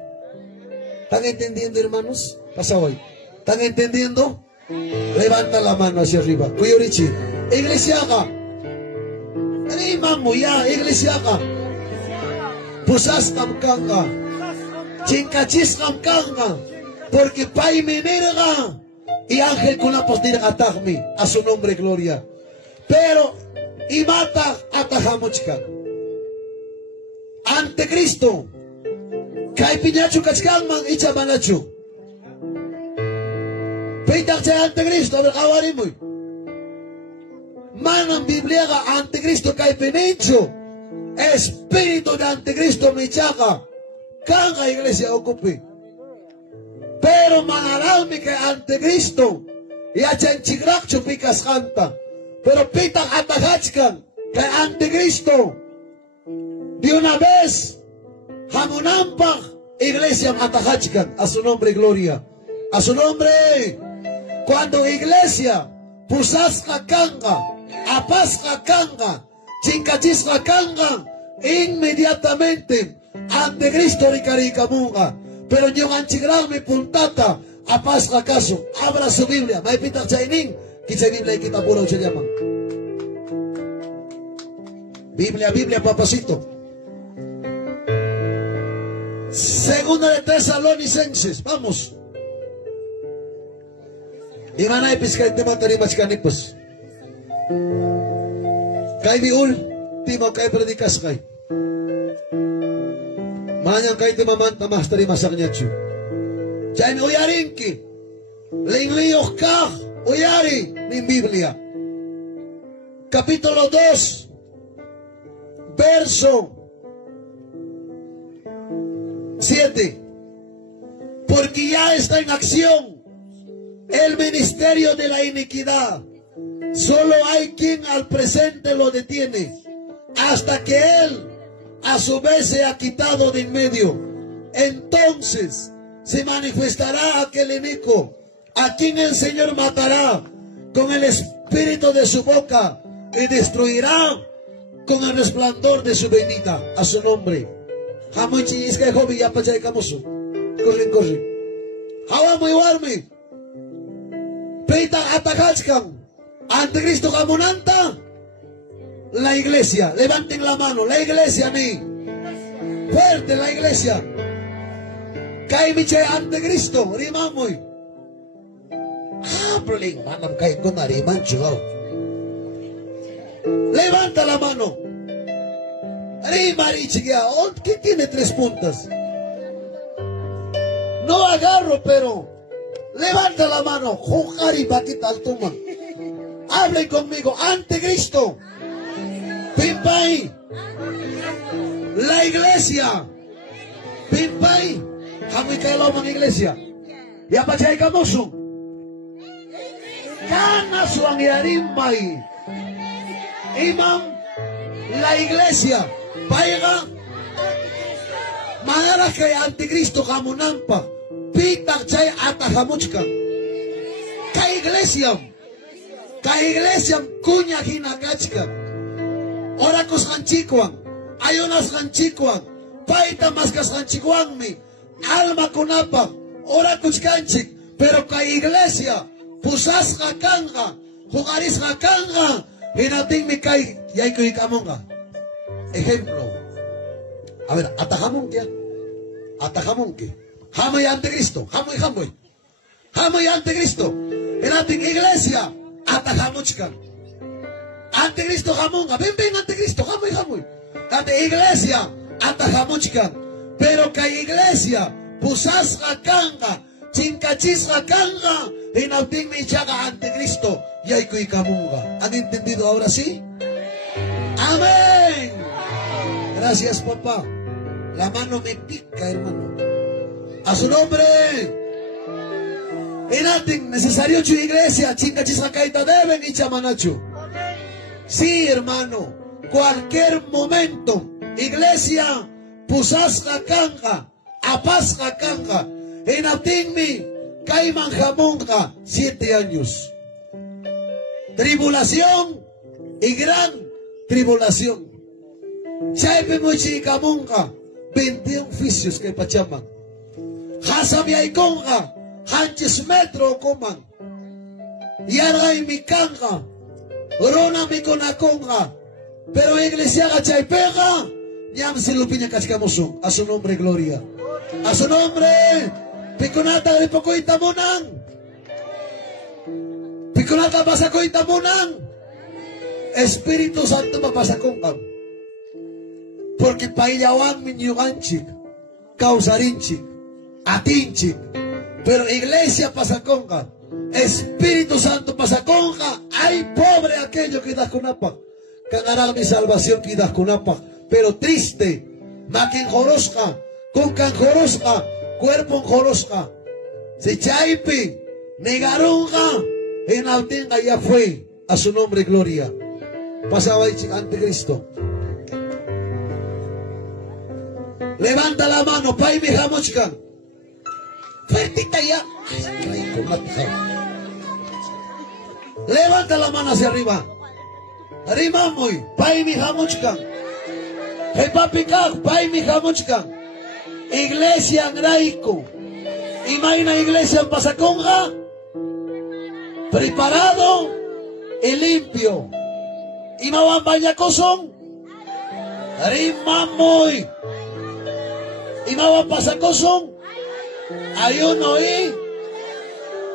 ¿Están entendiendo, hermanos? Pasaway. ¿Están entendiendo? Levanta la mano hacia arriba. Kuyo Richie, iglesia ka. Anima mo ya, iglesia ka. Pusas ka kanga. Chincachis kamkanga, porque pay minerga y ángel con la postura atagmi, a su nombre gloria. Pero y mata atajamuchka. Ante Cristo, kay piñachu kachkangman icha manachu. Pitak chay ante Cristo, a ver kawarimuy. Manang Biblia ka ante Cristo kay pinincho, espíritu de ante Cristo michaka. Kanga iglesia ocupe. Pero manaralmi que ante Cristo y achan chigrak chupicas canta. Pero pitan atajachkan que ante Cristo de una vez hamunampak iglesia atajachkan. A su nombre gloria. A su nombre. Cuando iglesia pusasca kanga, apasca kanga, chincachisca kanga, inmediatamente ante Cristo ricaricamunga. Pero yo anchigrao mi puntata apas caso. Abra su Biblia. May pitak chainin. Kitsa Biblia kita puro se llama. Biblia, papacito. Segunda de Tesalonicenses. Vamos. Imana ipiskay tema tarimas kanipos. Kay biul. Timo kay predikas kay. Manyang kay timaman tamas tarimas ang nyachu. Diyan uyarin ki. Lingliyok ka. Uyari ni Biblia. Capítulo 2. Verso 7. Porque ya está en acción el ministerio de la iniquidad. Solo hay quien al presente lo detiene, hasta que él a su vez se ha quitado de en medio. Entonces se manifestará aquel inicuo, a quien el Señor matará con el espíritu de su boca y destruirá con el resplandor de su venida. A su nombre. Hamoy chingis kay hobi yapachay kamuso. Corre. Hawa mo warmi. Peita atakachkan. Anticristo kamunanta. La iglesia. Levanten la mano. La iglesia ni. Fuerte la iglesia. Kay mi chay anticristo. Rimamoy. Habling manam kay ko nariman chugaw. Levanta la mano. ¿Qué tiene 3 puntas? No agarro, pero levanta la mano. Hablen conmigo. Anticristo. Pimpay. La iglesia. Pimpay. Kami kayo mga iglesia. Yapachay kamuso. Kana suang yarimay. Imam. La iglesia. Paiga. Manara kay Anticristo kamunampa. Pitak chay atahamuchka. Kay iglesia kunya hinagachka. Orakos kanchikwan. Ayonas kanchikwan. Paita maskas kanchikwan mi. Alma kunapa. Orakos kanchik. Pero kay iglesia. Pusas kakanga. Hukaris kakanga. Hinating mi kay yay ko ikamonga. Ejemplo. A ver, atajamon que. Hamay Anticristo. Hamay Anticristo. Hinating iglesia. Atajamuchkan. Anticristo jamonga. Ven Anticristo. Hamay. Ante iglesia. Atajamuchkan. Pero kay iglesia. Pusas kakanga. Chinkachis kakanga. Hinating mi chaga Anticristo. Yay ko ikamonga. ¿Han entendido ahora sí? Amén. Gracias, papá. La mano me pica, hermano. A su nombre. Enatin, necesario chu iglesia. Chinga chisakaita deben y chamanachu. Sí, hermano. Cualquier momento. Iglesia. Pusas kakanga. Apas kakanga. Enatin mi. Kaiman jamonga. 7 años. Tribulación y gran tribulación. Chaype muchi kamunga 21 oficios que pachaman. Hasamiaikonga hanches metro koman. Yargay mi kanga. Rona mi konakonga. Pero iglesia chaypega. Nyam silupinya kachkamoso. A su nombre gloria. A su nombre. Piconata de pocoita monan. Piconata pasacoita monan. Espíritu Santo papasakonga. Porque paillawan minyuganchik, causarinchik, atinchik. Pero iglesia pasaconga, Espíritu Santo pasaconga, ay pobre aquello que das kunapa. Ganará mi salvación que das kunapa. Pero triste, maquin jorosca, con can jorosca, cuerpo en jorosca. Si chaipi, negarunga, en altenga ya fue, a su nombre gloria. Pasaba ante Cristo. Levanta la mano, pai mi jamochkan. Fuertita ya. Levanta la mano hacia arriba. Arriba muy, pai mi jamochkan. Hepapikak, pai mi jamochkan. Iglesia Angraico. Imagina iglesia en Pasaconga. Preparado y limpio. Imawan bañacosón. Arriba muy. Imawan pasakosong ayuno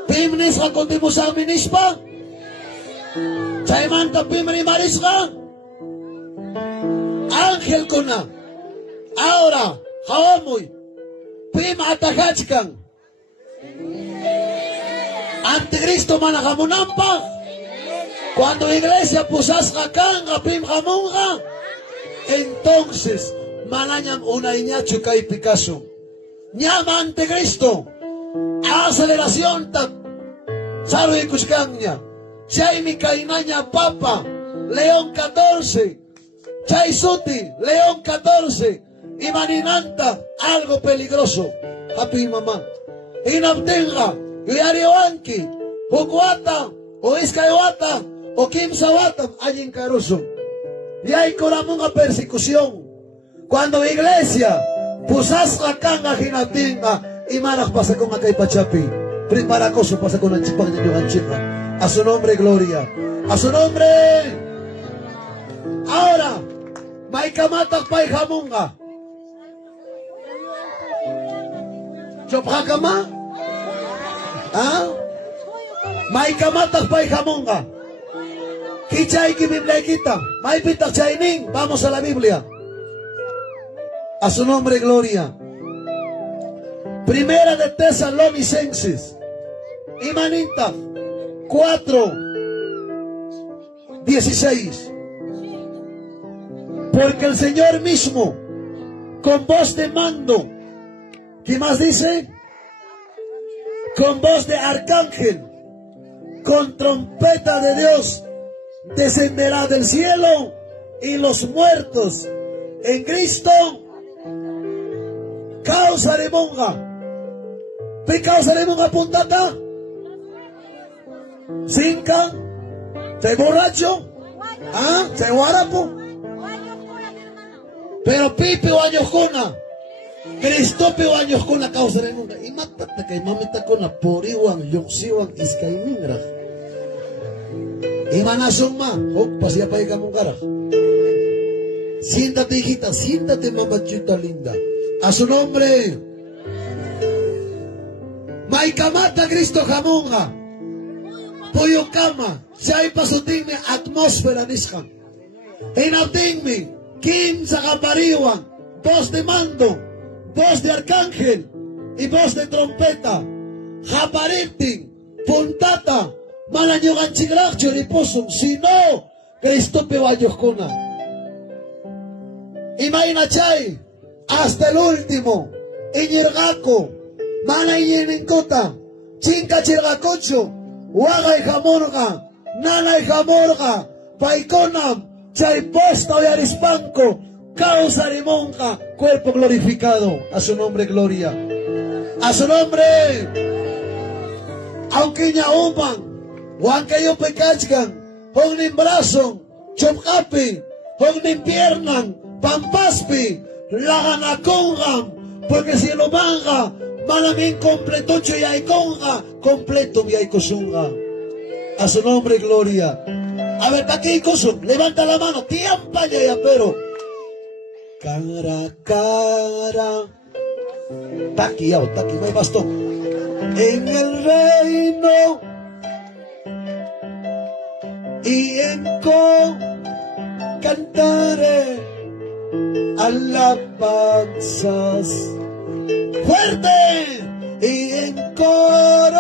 pimnis ka kundi mo sa minispa chayman ka pimri maris ka ángel ko na ahora hawamoy pim atakachkan Anticristo manakamunampa cuando iglesia pusas kakanga pim kamunga entonces Mananyam una iñachu kay Picasso. Llama Anticristo. Aceleración tak. Sabe kuskanya. Chay mi kainaña papa. León 14. Chay suti. León 14. Imaninanta. Algo peligroso. Happy mamá. Inabtenga. Diario anki. Hukuata. O iskayawata. O kimsawata. Allin caroso. Y hay coramunga persecución. Cuando iglesia Pusasqa kanga hinatinga. Imanak pasa con acá y pachapi. Prepara cosa pasa con el chipang de Yuganchipa. A su nombre, gloria. A su nombre. Ahora, Maikamatak Pai Hamunga. Choprakama. ¿Ah? Maikamatak Pai Hamunga. Kichay ki Biblia kita. Maipitak chaining. Vamos a la Biblia. A su nombre, gloria. Primera de Tesalonicenses. Imanita 4:16. Porque el Señor mismo, con voz de mando, ¿qué más dice? Con voz de arcángel, con trompeta de Dios, descenderá del cielo, y los muertos en Cristo causaremos. ¿Qué causaremos a puntata? ¿Cinca? ¿Te borracho? ¿Ah? ¿Te guarapo? Pero pipi o años cuna. Cristo pe o años cuna causaremos. Y matata que mamita cuna poriwan, yoxiwan, iskainingra. Y manasong ma. Pasía pa ikaw mong gara. Siéntate, hijita, siéntate, mamachita linda. A su nombre. Maikamata Cristo Jamunga. Puyukama. Siya'y pasuting atmósfera niskan. Inauting mi. Kin sa kapariwan. Voz de mando. Voz de arcángel. Y voz de trompeta. Japariting. Puntata. Malanyugan chigrakcho ni pusong. Sino. Cristo pewayos kuna. Imaina chay. Hasta el último. Iñirgako. Mana iñininkota. Chinka chirgakocho. Waga y jamorga. Nana y jamorga. Paikonam. Chay posta y arispanco. Causa limonga. Cuerpo glorificado. A su nombre, gloria. A su nombre. Aunque ñauman. O aunque yo pecachgan. Hongnin brazo. Chomkapi. Hongnin piernan. Pampaspi. Laganakongam. Porque si lo manga. Malamin completocho y aikonga. Completo mi aikosunga. A su nombre, gloria. A ver, ¿para qué coso? Levanta la mano. Tiampa ya, pero. Cara, cara. Taqui, no hay bastón. En el reino. Y en cantaré alabanzas. Fuerte. Y en coro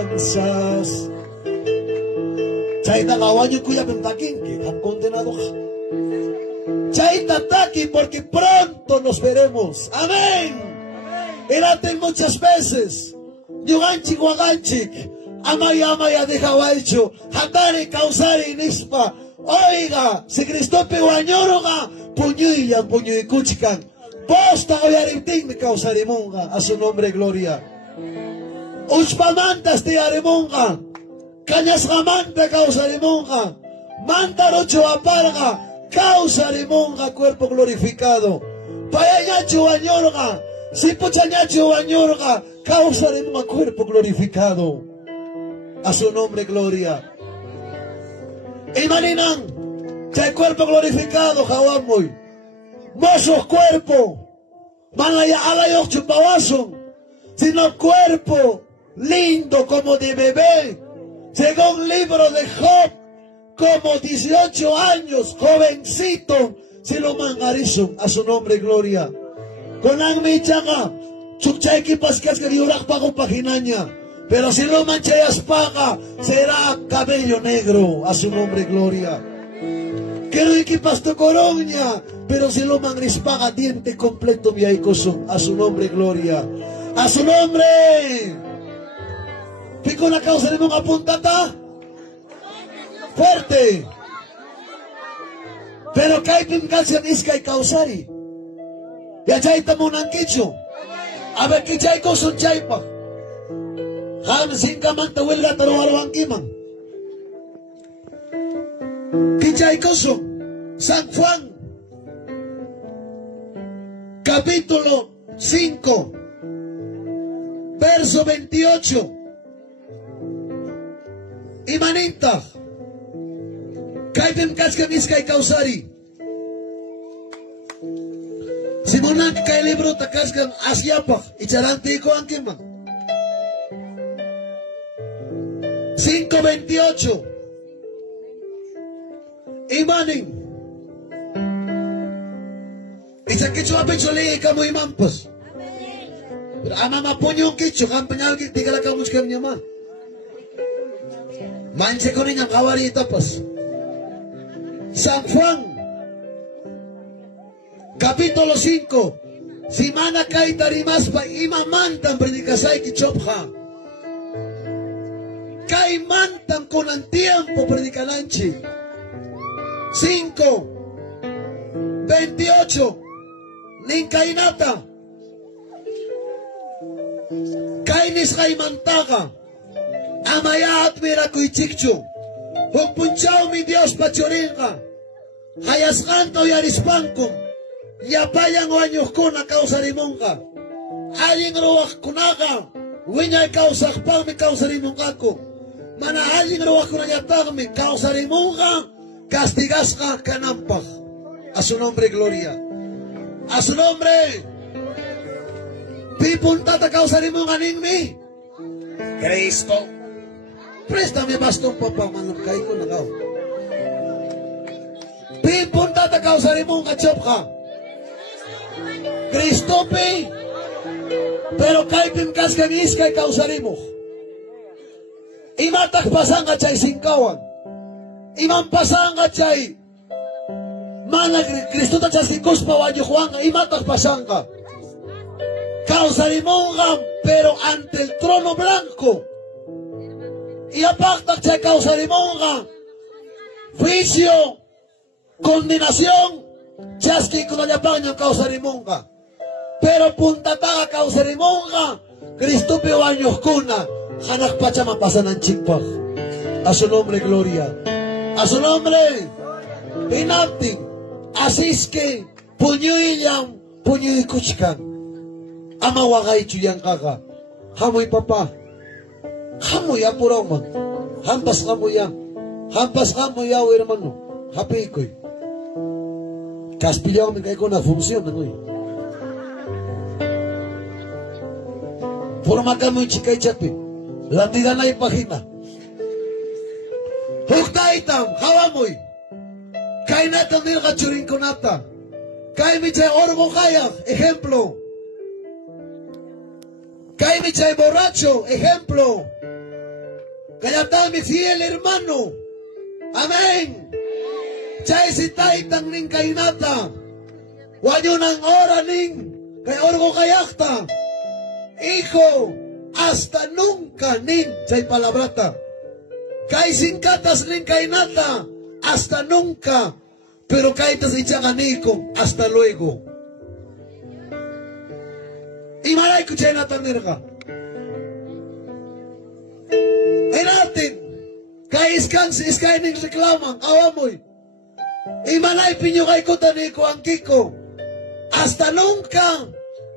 alabanzas. Chaita kawanyo kuya pentakin que han condenado. Chaita taki porque pronto nos veremos. Amén. Érate muchas veces. Yuganchik waganchik. Amaya amaya de Hawaicho. Hatare causare nispa. Oiga, si Cristo peguañoroga. Puñuya, puñuicuchican. Posta oyaritin me causarimonga. A su nombre, gloria. Uspamantas te aremonga. Cañas gamanta causarimonga. Manta rocho aparga. Causarimonga, cuerpo glorificado. Payañacho añorga. Si pochañacho añorga. Causarimonga, cuerpo glorificado. A su nombre, gloria. Imaninan. Que el cuerpo glorificado, Jawamoy. Mozos cuerpo. Manaya alayo chupawason. Sino cuerpo lindo como de bebé. Según libro de Job, como 18 años, jovencito, se lo mangarizo. A su nombre, gloria. Con Angmi Chaga, Chukchaiki Pascas que diurak pago paginaña. Pero si lo manchayas paga, será cabello negro. A su nombre, gloria. Quiero equipas tu coroña, pero si lo mangris paga, diente completo mi aicoso. A su nombre, gloria. A su nombre. Pico la causa de una puntata. Fuerte. Pero kaipim canción iska y causari. Ya chaita monanquicho. A ver que chaico son chaipa. Ham singa manta huelga taro arwankiman. Que chaico son San Juan capítulo 5, verso 28. Imanita, kaipim kachkan iskay kausari. Simunan kay libro takaskan asyapak, icharanti ko ang kimang. 5:28. Imaning. Isang kitso apin suli ikaw mo imampos. Pero ama mapunyo ang kitso, kang penyalgit, di ka lang kamuskam niya ma. Manse ko rin ang kawari itapas. San Juan, kapitulo 5, si mana kay tarimas pa imamantang predikasay kichopha. Kay mantang ko ng tiempo predikananchi. 5:28 ning kainata. Kainis kay mantaka. Amaya at mira kuy chikcho. Hugpunchaw mi Dios pachorin ka. Hayas kanto yarispanko. Yapayang wanyok ko na kausarimong ka. Aling ruwak kunaka. Winyay kausak pang mi kausarimong ka ko. Manahaling ruwak ko na yatang mi kausarimong ka. Castigas ka kanampak. A su nombre gloria. A su nombre. Pipunta ta kausarimong aning mi. Cristo. Préstame bastón papá manapkay ko na kao. Pipunta ta kausarimong kachop ka. Cristo pe. Pero kay pimkas kang iskay kausarimo. Imatak pasang ka chay singkawan. Imam pasang ka chay. Mana Cristo ta chay singkos pawanyo Juan. Imatak pasang ka. Kausarimo ka pero ante el trono blanco. Iapaktak chay kausarimo ka. Juicio. Condenación. Chaski kunayapang niyang kausarimo ka. Pero punta taga kausarimo ka. Cristo pewanyo kuna. Hanak pa siya mapasan ng chikpak. A su nombre, gloria. A su nombre, pinapting. Asiske, punyoy yang, punyoy kuchkan. Amawakay chuyang kaka. Hamoy papa. Hamoy apuraw man. Hampas kamoy yang. Hampas kamoy yaw, hermano. Happy ko'y. Kaspilyaw min kay ko na funksyon na ko'y. Puro magamoy chikay chapi. Landigan na ipahina. Hukta itam, hawamoy. Kay nata nil kachurin ko nata. Kay mi chay orgo kaya, ejemplo. Kay mi chay borracho, ejemplo. Kaya mi fiel hermano. Amen. Chay si taitang ning kay nata. Wanyo ng ora ning kay orgo kayakta. Hijo, hasta nunca nin chay palabrata. Kay singkatas nin kay nata, hasta nunca. Pero kay tas ichaganikom, hasta luego. Imalay ko chay nata nirka. E natin, kay iskay ning reklamang, awamoy. Imalay pinyo kay kutaniko ang kiko. Hasta nunca.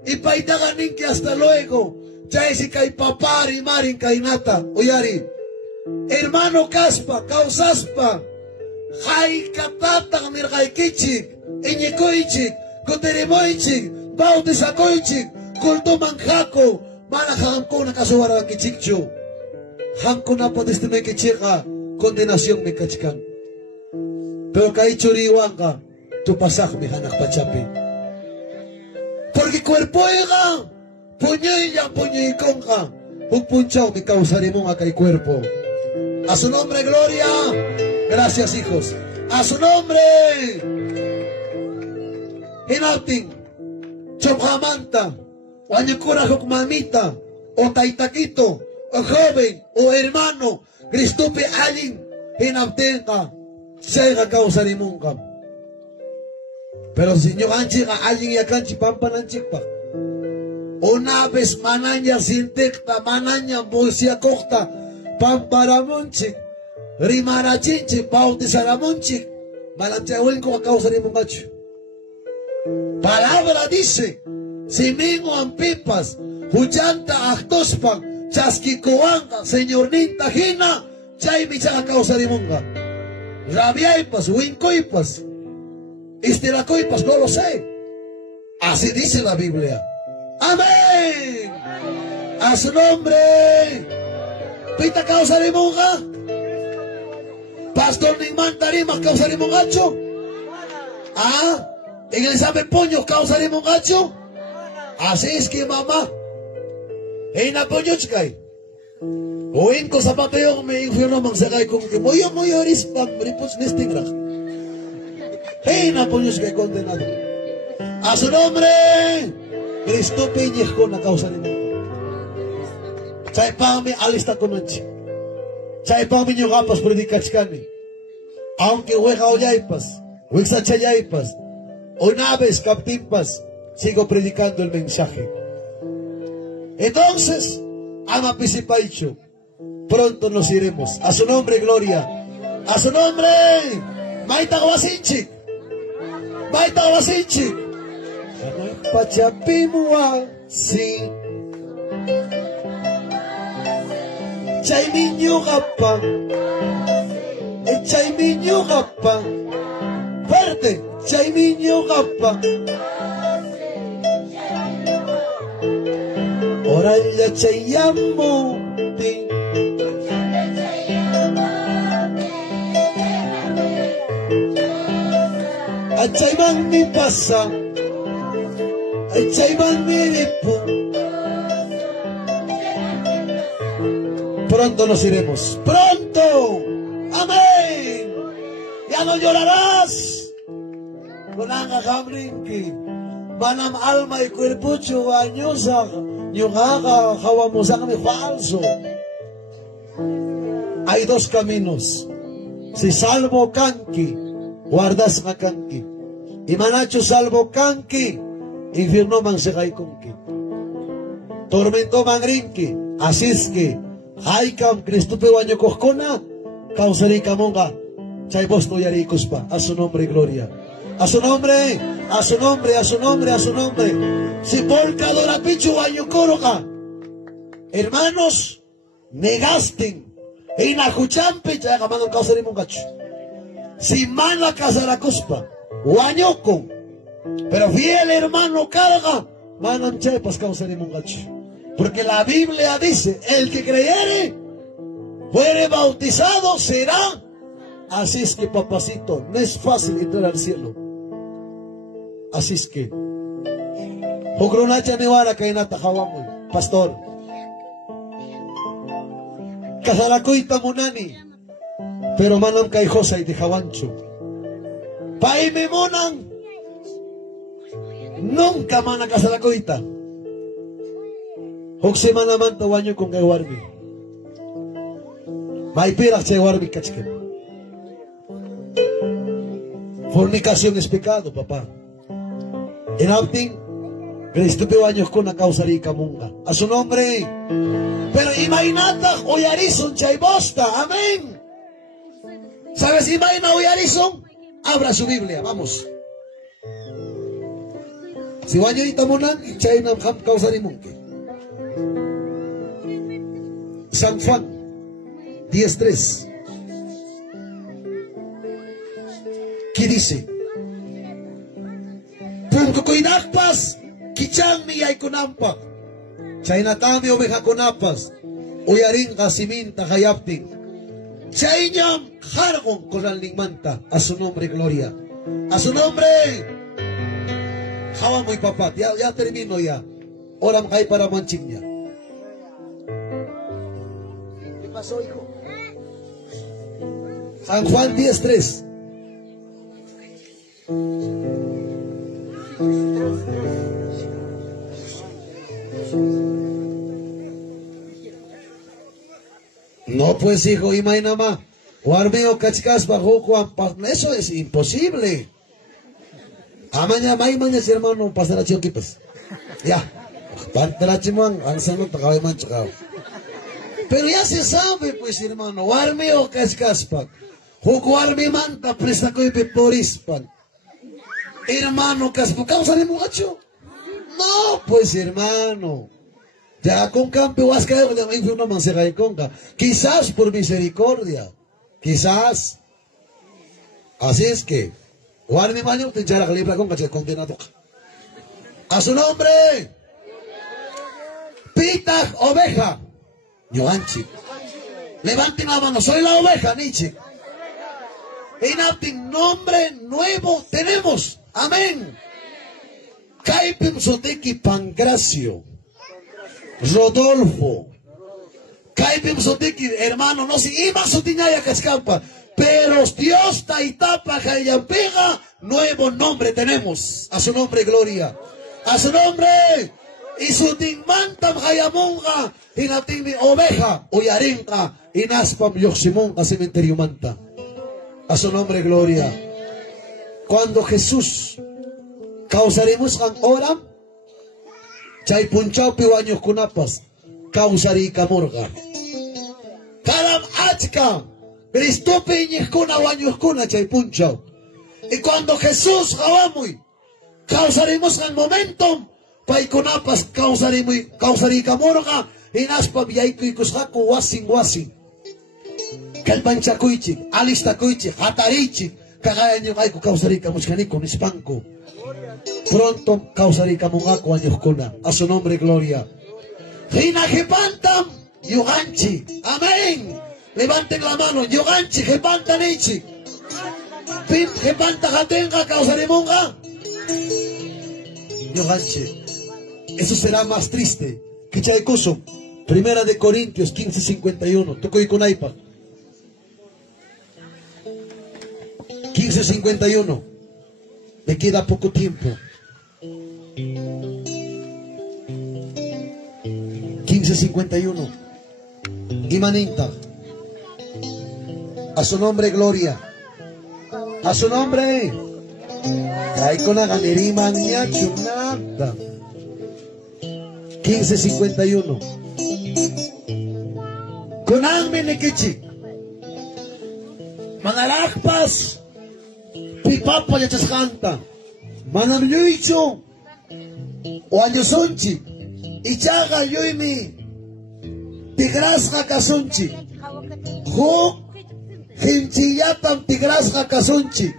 Ipaidaganin ki hasta luego. Chay si kay papari maring kay nata. Uyari. Hermano kaspa, kausaspa. Hay katatang mir kay kichik. Inyikoichik. Kuterimoichik. Bautisakoichik. Kulto manghako. Malakang ko nakasuwara ang kichikcho. Hangko na po destino kichika. Kondenasyong may kachikan. Pero kay churiwang ka. Tupasak may hanak pachapi. Porque cuerpo ka, punyoy yang punyoy kong ka, hugpunchaw mi kausari mo nga kay cuerpo. A su nombre, gloria. Gracias, hijos. A su nombre. Hinauting, chophamanta, wanyukura hukmamita, o taitakito, o joven, o hermano, Cristupe aling, hinauting ka, siya yung kausari mong ka. Pero si inyo kanchi ka aling yakan si pampananchik pa. Una vez mananya sintikta, mananya bolsia kokta, pamparamunchik, rimarachinchik, bautizaramunchik, malanchawin ko kakausa ni mong kacho. Palabra dice, Simingo ang pipas, hujanta aktospan, chaskikuanga, señor ninta hina, chay micha kausarimunga. Rabiaipas, winkoipas, istiracoipas, no lo sé. Así dice la Biblia. Amén. A su nombre. Pita kausarimunga. Pastor Ningman Tarima kausarimungacho. Ah, en el examen puño kausarimungacho. Así es que mamá. En apoyo chkay. O en cosa pateo me infierno mangsagay con que muy orispan ripos nestingra. En apoyo chkay condenado. A su nombre. Cristo peñez con la causa de mundo. Chay pame alista con noche. Chay pame ñogapas predicachkani. Aunque hueja oyaipas, huexa chayaipas, o naves captimpas, sigo predicando el mensaje. Entonces, ama pisipaicho, pronto nos iremos. A su nombre, gloria. A su nombre, Maita Wasinchik. Maita Wasinchik. Pachapimua, sí. Chaimiño gapa. Chaimiño gapa. Fuerte. Chaimiño gapa. Oralla chayamo. Achayman mi pasa. Achayman mi ripo. Pronto nos iremos. Pronto. Amén. Ya no llorarás. Kunanga kamrinki. Manam alma y cuerpo chubañosa. Nyungaga hawamosakami falso. Hay dos caminos. Si salvo kanki, guardas makanki. Y manacho salvo kanki, infierno mansegay konki. Tormento mangrinki. Así es que haykam Cristupe baño coscona, causarica monga, chaybosto yaricuspa, a su nombre gloria. A su nombre, a su nombre, a su nombre, a su nombre. Si polca dora pichu baño coroga. Hermanos, negasten. En ajuchampe, ya gamando causarimungacho. Si mana casaracuspa, guañoco. Pero fiel hermano carga, manan chepas causarimungacho. Porque la Biblia dice, el que creyere, fuere bautizado, será. Así es que, papacito, no es fácil entrar al cielo. Así es que, pastor, Casaracoita Munani, pero manam caijosa y de javancho. Paime monan, nunca mana Casaracoita. Semana manta baño con Gaiwarbi. Maipira Chaywarbi Kachke. Fornicación es pecado, papá. En Autin, Cristupe baños con la causa rica munga. A su nombre. Pero imaginata oyarizon chaybosta. Amén. ¿Sabes imagina oyarizon? Abra su Biblia, vamos. Si baño itamonan, chaynam ham causa rimunke. San Juan 10:3. ¿Qué dice? Punkukuinakpas, kichang mi ay kunampa. Chaynatami oveja kunapas, uyarin kasiminta hayapting. Chaynyam jargon kolan lingmanta. A su nombre, gloria. A su nombre. Jawa muy papá, ya termino ya. Oram kay para manchingnya. Pasó, hijo. San Juan 10:3. No, pues, hijo, imagina más. Guarmeo cachcas bajo Juan. Eso es imposible. Amaña, mañana, hermano, pasar a Chioquipas. Ya. Pantalachiman, ansano, takaway man, chakaw. Pero ya se sabe, pues, hermano, warmeo cascaspan, juguarme manta, presta coi peporispan. Hermano, caspo, causa de muchacho. No, pues hermano. Ya con campo vas a caer de infierno mancera de conca. Quizás por misericordia. Quizás. Así es que. Guarda mi maño, te echará la libra con caché condenado. A su nombre. Pita oveja. Yoanchi. Levanten la mano, soy la oveja, Nietzsche. En nombre nuevo tenemos. Amén. Caipim Soteki Pancracio. Rodolfo. Caipim Soteki, hermano, no sé, iba Sotiñaya Cascampa. Pero Dios Taitapa Jayampiga, nuevo nombre tenemos. A su nombre, gloria. A su nombre. Y su Mantam Jayamonga. Y Natimi Oveja. Oyaringa. Y Naspam Yoximonga Cementerio Manta. A su nombre, gloria. Cuando Jesús causaremos ahora, chay punchao piwaños kunapas, causari camorga. Kalam achka, Cristope iñezcuna waños kuna chay punchao. Y cuando Jesús jawamuy, causaremos al momento, pay kunapas causari camorga, y naspa viaiku y kushaku wasin. Kalpanchakuichi, alistakuichi, hatarichi, kagayan ay ko causari camuscanico, nispanco. Pronto causaré camongaco años kuna. A su nombre, gloria. Rina Jepantam, Yoganchi. Amén. Levanten la mano. Yoganchi, Jepantan Ichi. Pim, Jepanta Jatenga, causaré monga. Yoganchi. Eso será más triste. Que Chaicoso. Primera de Corintios 15:51. Toco y con iPad. 15:51. Me queda poco tiempo. 15:51. Imaninta. A su nombre, gloria. A su nombre. Ay, con la galería maniacho, nada. 15:51. Con alme nekichi. Manalakpas. Pipapa ya chascanta. Manam yuicho. O añosonchi. Ichaga yuimi. Tigrasja kasonchi. Ho. Hinchiyatam tigrasja kasonchi.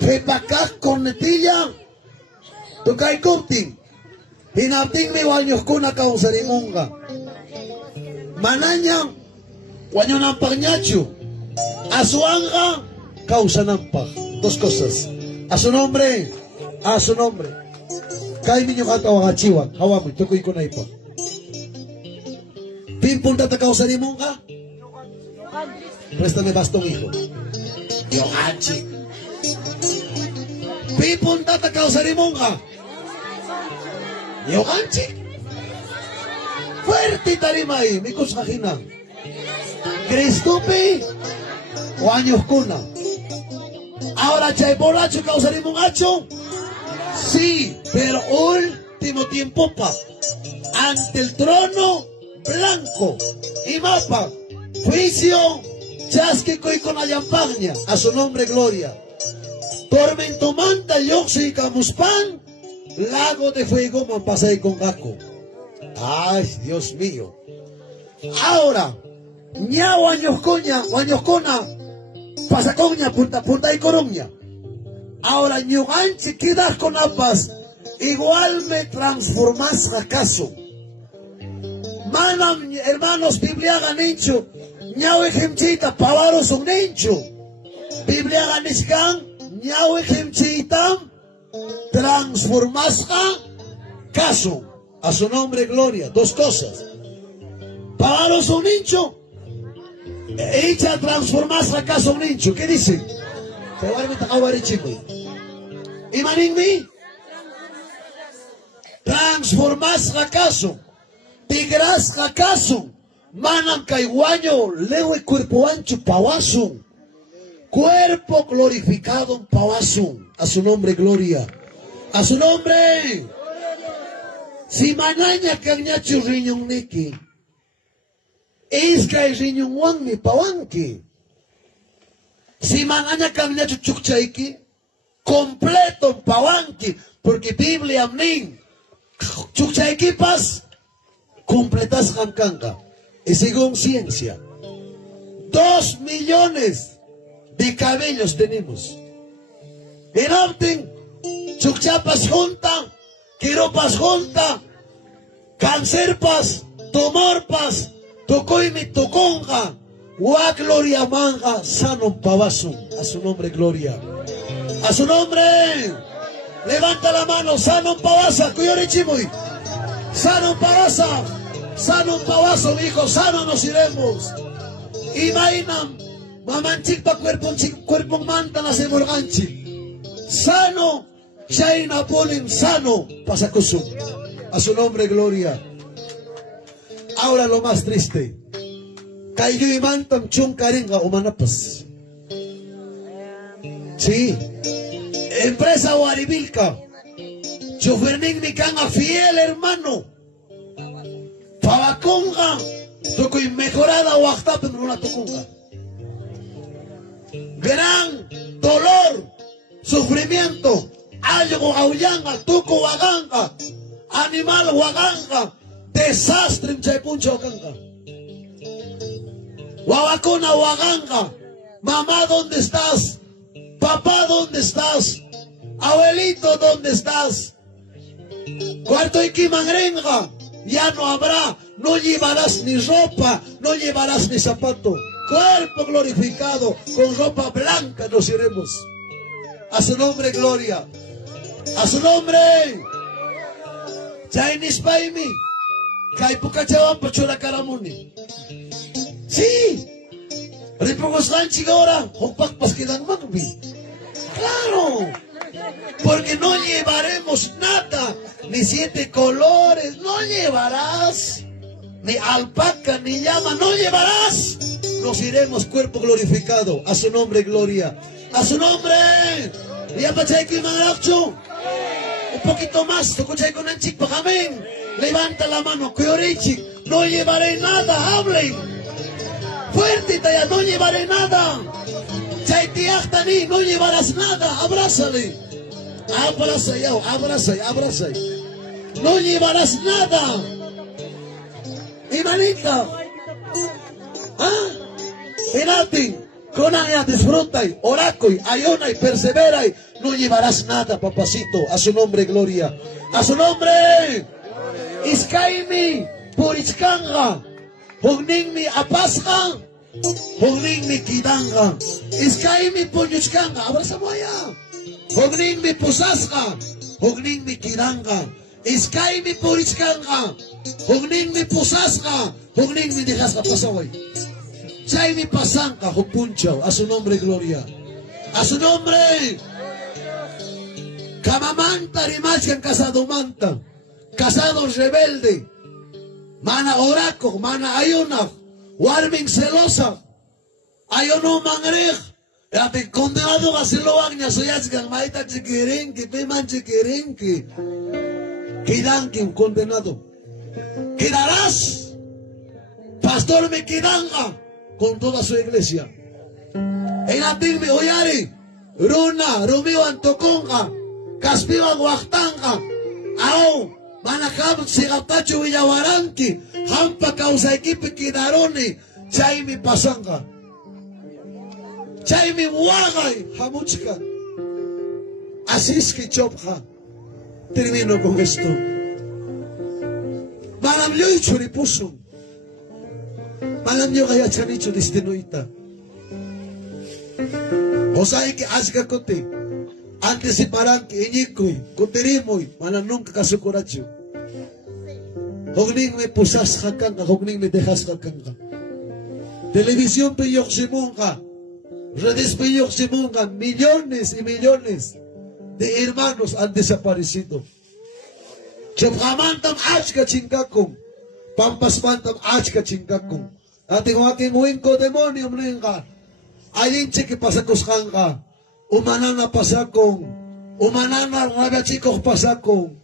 Repacas con netilla. Tukay kupting. Hinapting mi wanyos kuna kausarimunga. Mananya. Wanyonan pagnacho. Asuanga. Causanampa. Dos cosas. A su nombre. A su nombre. Kay minyo kata wangachiwan. Hawami. Tukoy ko na ipa. Pimpun tata kausarimunga. Préstame bastón, hijo. Yohachi. Pimpun tata kausarimunga. Yohachi. Fuerte tarimay. Mikos kakina. Cristupi. O años kuna. Ahora, ¿chay borracho causaremos un hacho? Sí, pero último tiempo, pa. Ante el trono blanco y mapa, juicio, chasquico y con ayampaña, a su nombre, gloria. Tormento manta, yoxi y camuspan, lago de fuego, mampasa y con gaco. Ay, Dios mío. Ahora, ñao añoscoña, o añoscona, pasacoña, punta y coroña. Ahora, ñuganchi, quedas con apas, igual me transformas acaso. Manam, hermanos, Biblia hagan hecho, ñao ejemchita, pavaros un hecho. Biblia hagan iscan, ñao ejemchita, transformas caso. A su nombre, gloria. Dos cosas. Pavaros un hincho. Echa transformas acaso un hincho. ¿Qué dice? Te voy a meter a barichico. ¿Y maningmi? Transformas acaso. Tigras acaso. Manam caiguaño. Lewe cuerpo ancho pawaso. Cuerpo glorificado pawaso. A su nombre, gloria. A su nombre. Si manaña cañacho riñón neki. Es que hay riñón wangi pawanki. Si manaña cañacho chukchaiki. Completo pawanki. Porque Biblia amnin. Chuchaykipas, completas Hankanga. Y según ciencia, 2 millones de cabellos tenemos. En Apten, Chuchapas junta, Quiropas junta, Cancerpas, Tomorpas, Tocoimi Toconga, Wa Gloria Manga, Sanon Pavasun. A su nombre, gloria. A su nombre. Levanta la mano, Sanon Pavasa, Cuyorichimuy. Sanon Pavasa, Sanon Pavaso, hijo, sano nos iremos. Y mainam, mamanchikpa cuerpo manta la semorganchi. Sano, Shaina Polim, sano, Pasakusum. A su nombre, gloria. Ahora lo más triste. Kayo imantam chung karinga umanapas. Sí. Empresa Waribilka. Choferning mi kanga fiel hermano. Pawakonga. Tokoy mejorada waktapen una tokunga. Gran dolor, sufrimiento. Algo aullanga, tuco waganga. Animal waganga. Desastre en Chaipuncha waganga. Wawakona waganga. Mamá, ¿dónde estás? Papá, ¿dónde estás? Abuelito, ¿dónde estás? Cuarto y Kimangrenga. Ya no habrá, no llevarás ni ropa, no llevarás ni zapato. Cuerpo glorificado, con ropa blanca nos iremos. A su nombre, gloria. A su nombre. Chinese Paimi. Kaipukachawan Pachura Karamuni. Sí. Ripogos Ganchi ahora. Hopak Pasquidan Magbi. Claro. Porque no llevaremos nada. Ni 7 colores. No llevarás. Ni alpaca, ni llama. No llevarás. Nos iremos cuerpo glorificado. A su nombre, gloria. A su nombre. Un poquito más. Amén. Levanta la mano. No llevaré nada. Hablen. Fuerte, Taya. No llevaré nada. Chaitiachtani. No llevarás nada. Abrázale. Abraza. No llevarás nada. Imanita. ¿Ah? Enati. Conaya, disfruta, oracoy, ayona y persevera. No llevarás nada, papacito. A su nombre, gloria. A su nombre. Iskaimi, purichkanga. Hugningmi apasga. Hugningmi kidanga. Iskaimi purichkanga. Abraza allá. Hugningmi pusasga. Hugningmi kidanga. Iskaimi purichkanga. Hugningmi pusasga. Hugningmi dejasga pasaway. Chaimi pasanca, Jopunchao, a su nombre, gloria. A su nombre. Camamanta, Rimachkan, casado manta. Casado rebelde. Mana oraco, mana ayuna. Warming celosa. Ayono mangrej. Ate condenado a celoagna, soyazgan, maita chiquirenque, peman chiquirenque. Quedanque un condenado. Quedarás. Pastor me quedanga. Con toda su iglesia. En Atilme, Oyari, Runa, Romeo Antoconga, Caspiva Guachtanga, Ao, Manacab, Sigatacho Villawaranqui, Hampa Causa Equipe Kidaroni, Chaimi Pasanga, Chaimi Wagay, Hamuchka. Así es que Chopja. Termino con esto. Maramyo y Churipuso. Malam nyo kaya chanicho destinoita. O sea que asga kote. Antes si parang que iñikoy, koterimoy, malam nunca kasukuracho. Hogning me pusas hakanga, hogning me dejas hakanga. Televisión peyok simunga, redes peyok simunga, millones y millones de hermanos han desaparecido. Chopamantam achka chingakong, pampaspantam achka chingakong. Ating aking wingko demonyo mnenga. Ayin chiki pasakos kanga. Umanana pasakong. Umanana rabiachikok pasakong.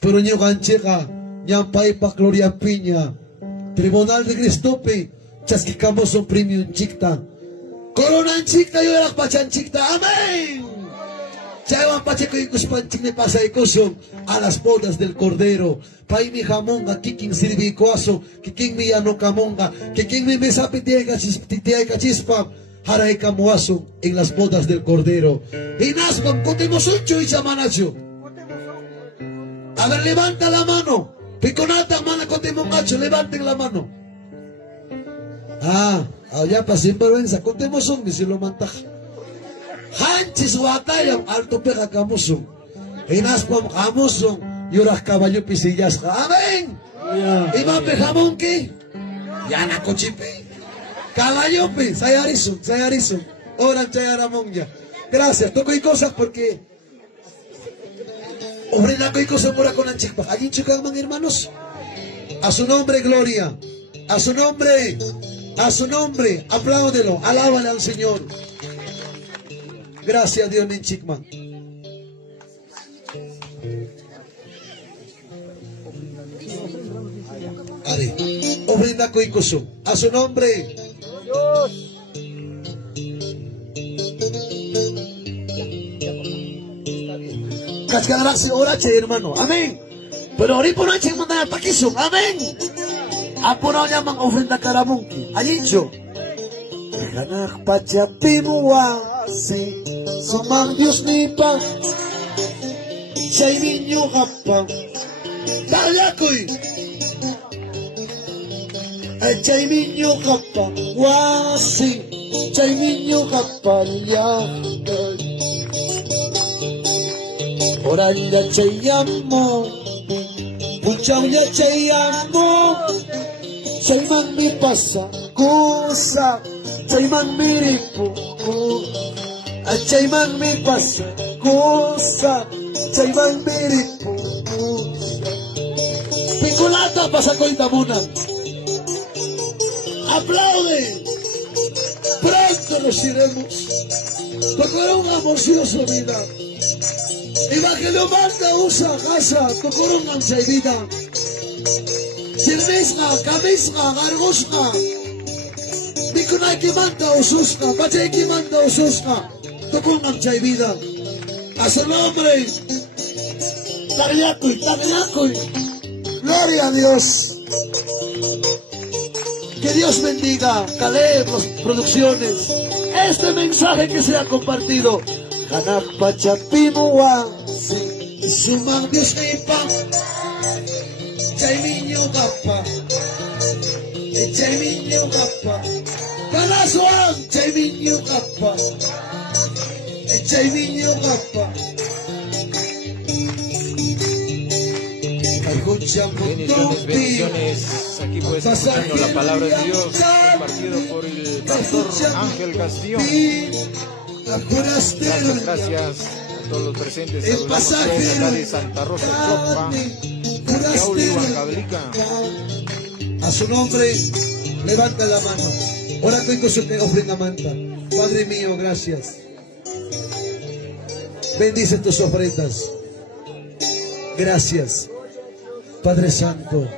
Pero nyo kanchika. Nyampay pa Gloria Piña. Tribunal de Cristope. Chaskikamos son premium chikta. Coronan chikta yo erak pachan chikta. Amen. Chayawan pacheco y cuspanchik ne pasa y kusum a las bodas del Cordero. Pai mi jamonga, kikin sirvi coaso, kikin mi ano camonga, kikin mi mesa pitiega chispa, haray camuaso en las bodas del Cordero. Y naspam, cotemosuncho y chamanacho. A ver, levanta la mano. Piconata, mana cotemongacho, levanten la mano. Ya pasé vergüenza, cotemosun, si lo mantaja. Hanchis watayam alto pega kamusum. Inaspam kamusum yuras caballo pisillas. Amén. Imam pejamon ki. Yana cochipe. Caballo pi. Sayarisum. Oran chayaramon ya. Gracias. Toco y cosas porque. Ofrenda y cosas mora con anchikpa. Allí chucagman hermanos. A su nombre gloria. A su nombre. A su nombre. Apláudelo. Alábale al Señor. Gracias Dios Ninchikman. Are, ofrenda coicoso. A su nombre. Cascadaraxi orache hermano. Amén. Pero ahorita no hay que mandar taquizo. Amén. Apurao llaman ofrenda caramunki. Ayicho. Ganak pachapimuasi. Somang Dios nipa. Chay niño hapa. Tayakoy. Chay niño hapa. Wasi. Chay niño hapa. Oraya chay amo. Puchaw ya chay amo. Chay man mi pasa. Kusa. Chay man mi ripo. Chay man mi pasa. Kusa. Chay man mi ripo. Pinculata pasa con Tamuna. Aplaude. Pronto nos iremos. Tocará un amorcioso vida. Evangelio manda usa casa. Tocará un ansia vida. Sirvisna, kamisna, gargusna. Mikunay ki manda ususna. Bachay ki manda ususna. Tocará un ansia vida. A su nombre. Tagliacoy. Gloria a Dios. Que Dios bendiga Caleb, Producciones. Este mensaje que se ha compartido. Ganak pachapimuwa. Sumang Dios nipa. Chay niño gapa. Chay niño gapa. Kanasuan. Chay niño gapa. Chay niño gapa. Bendiciones, aquí puedes escuchando la palabra de Dios, compartido por el pastor Ángel Castillo. Gracias a todos los presentes. Saludamos acá de Santa Rosa, Chopa, Yauli, Huancavelica. A su nombre, levanta la mano. Ora con su te ofrenda manta. Padre mío, gracias. Bendice tus ofrendas. Gracias. Padre Santo,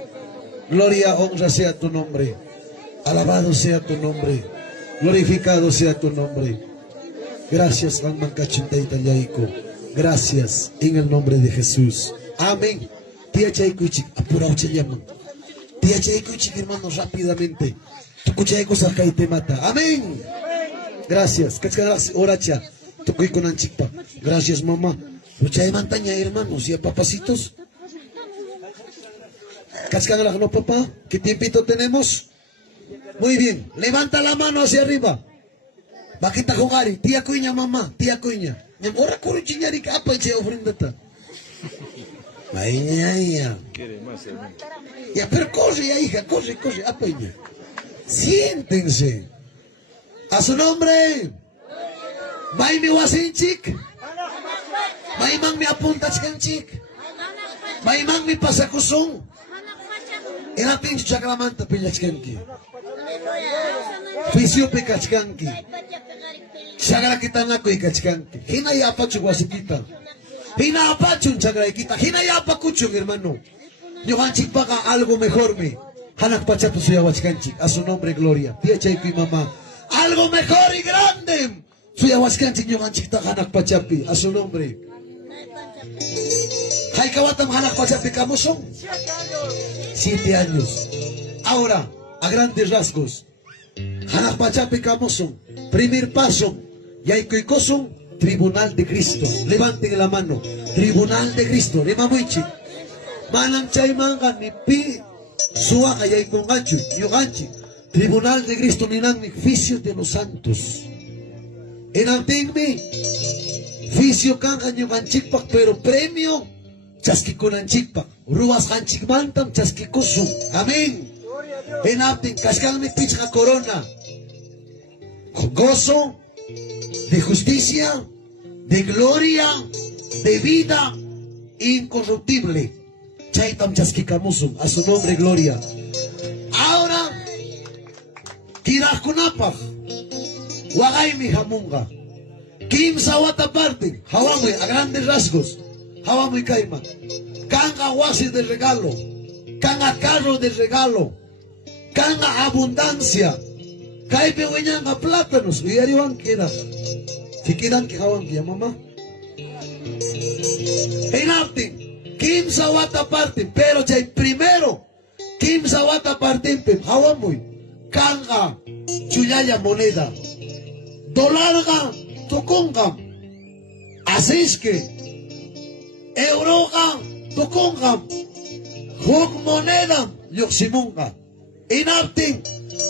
gloria, honra sea tu nombre, alabado sea tu nombre, glorificado sea tu nombre. Gracias, gracias en el nombre de Jesús. Amén. Tía Chaykuchik, apurao chayaman. Tía Chaykuchik, hermanos, rápidamente. Tu cuchayco saca y te mata. Amén. Gracias. Oracha. Tu con anchikpa. Gracias, mamá. Mucha montaña, hermanos, y a papacitos. Cascadala, no, papá. ¿Qué tiempito tenemos? Muy bien. Levanta la mano hacia arriba. Bakita jugari. Tía Cuña, mamá. Tía Cuña. Ahora corre chiñari que apa eche ofrendata. Vaya. Ya, pero corre ya, hija. Corre. Apa ya. Siéntense. A su nombre. Maimi wasinchik. Maimang mi apunta chik. Maimang mi pasakusong. Era pinche chacramanta pillachkanki. Fisio pekachkanki. Chagra kitanako ikachkanki. Hina yapachu wasikita. Hina apachun chagra ikita. Hina yapakuchun, hermano. Yohanchik paga algo mejor me. Hanak pachapu suya wachkanchik. A su nombre gloria. Tía Chaypi mamá. Algo mejor y grande Fui a Huascanchik yung anchik hanak pachapi. A su nombre. Hay kawatam hanak pachapi kamusong. 7 años. Ahora, a grandes rasgos. Hanak pachapi kamusong. Primer paso. Yay kosong. Tribunal de Cristo. Levanten la mano. Tribunal de Cristo. Rimamuichi. Manang chay mangan ni pi. Suwa kayay kong ancho. Yung anchi. Tribunal de Cristo ni nang juicio de los santos. Enantingmi, fisio kan kanyo kanchikpak, pero premio, chaskikunan chikpak. Ruas kanchikmantam, chaskikusu. Amén. Enanting, kaskalmi pichka corona. Gozo, de justicia, de gloria, de vida incorruptible. Chaitam chaskikamusum, a su nombre gloria. Ahora, kirakunapach. Wagay mi hamunga. Kim sa wata parte. Hawamoy a grandes rasgos. Hawamoy kaima. Kanga wasi de regalo. Kanga carro de regalo. Kanga abundancia. Kaipe wenyang a plátanos. Uyariwan kira. Fikiran ki hawang kiya mama. Hinapting. Kim sa wata parte. Pero chay primero. Kim sa wata parte. Hawamoy. Kanga. Chuyaya moneda. Dolarga, tukungam. Así es que, euroga, tukungam. Huk moneda, yoximunga. Inapting,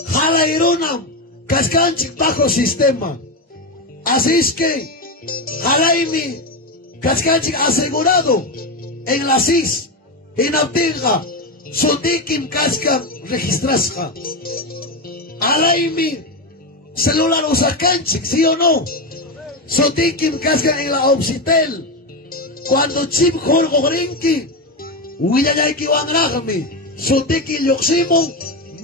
jalairunam, kaskanchik bajo sistema. Así es que, jalaimi, kaskanchik asegurado en la SIS. Inaptinga, sundikim kaska registrasja. Alaimi, celular usacanchik, ¿sí o no? Sotikim cascan en la Obsitel. Cuando chip jorgo grinki, huillayaiki wangragmi, sotiki yoximon,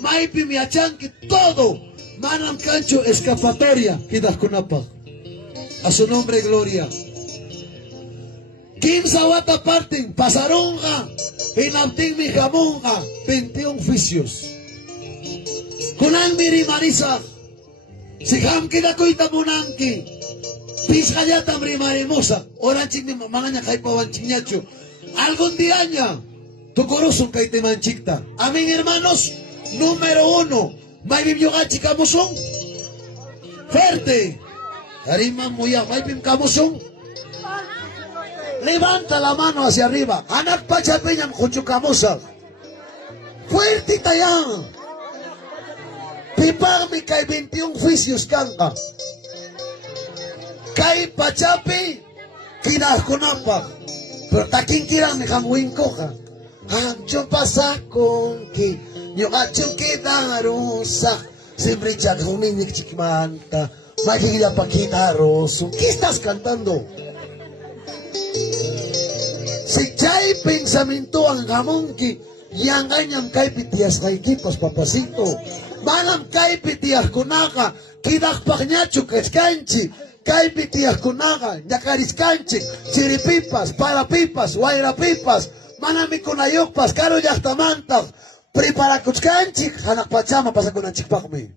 maipi miachanki, todo. Manam cancho escapatoria, kidas kunapa. A su nombre gloria. Kim sawata parting, pasaronga, inapting mi jamonga, 21 oficios. Kunan miri marisa. Si ham kita kuita munangki, pis kayata marimusa, orang cing mamanya kay pawan cingyacho. Algún día tu corazón kay te manchikta. Amén, hermanos. Número 1, may bibyogachi kamusong. Fuerte. Harima muya, may bim kamusong. Levanta la mano hacia arriba. Anak pachapeñam kuchukamusa. Fuerte tayang. Pipagmi kay 21 juicios kanka. Kay pachapi, kinahkunapa. Pero taking kirang nikamuin ko ka. Hangcho pasakong ki, nyongacho kitarusa. Siempre chak huminik chikmanta. Makikita pa kitaroso. ¿Qué estás cantando? Si chay pensamiento ang hamon ki, yang ganyang kay pitias kay kipas papasito. Manam kay pitias kunaka, kidak paknyacho keskanchi, kay pitias kunaka, nyakariskanchi, chiripipas, parapipas, wairapipas, manami kunayokpas, karo yaktamantak, prepara kuchkanchi, hanak pachama pasa kunanchikpakmi.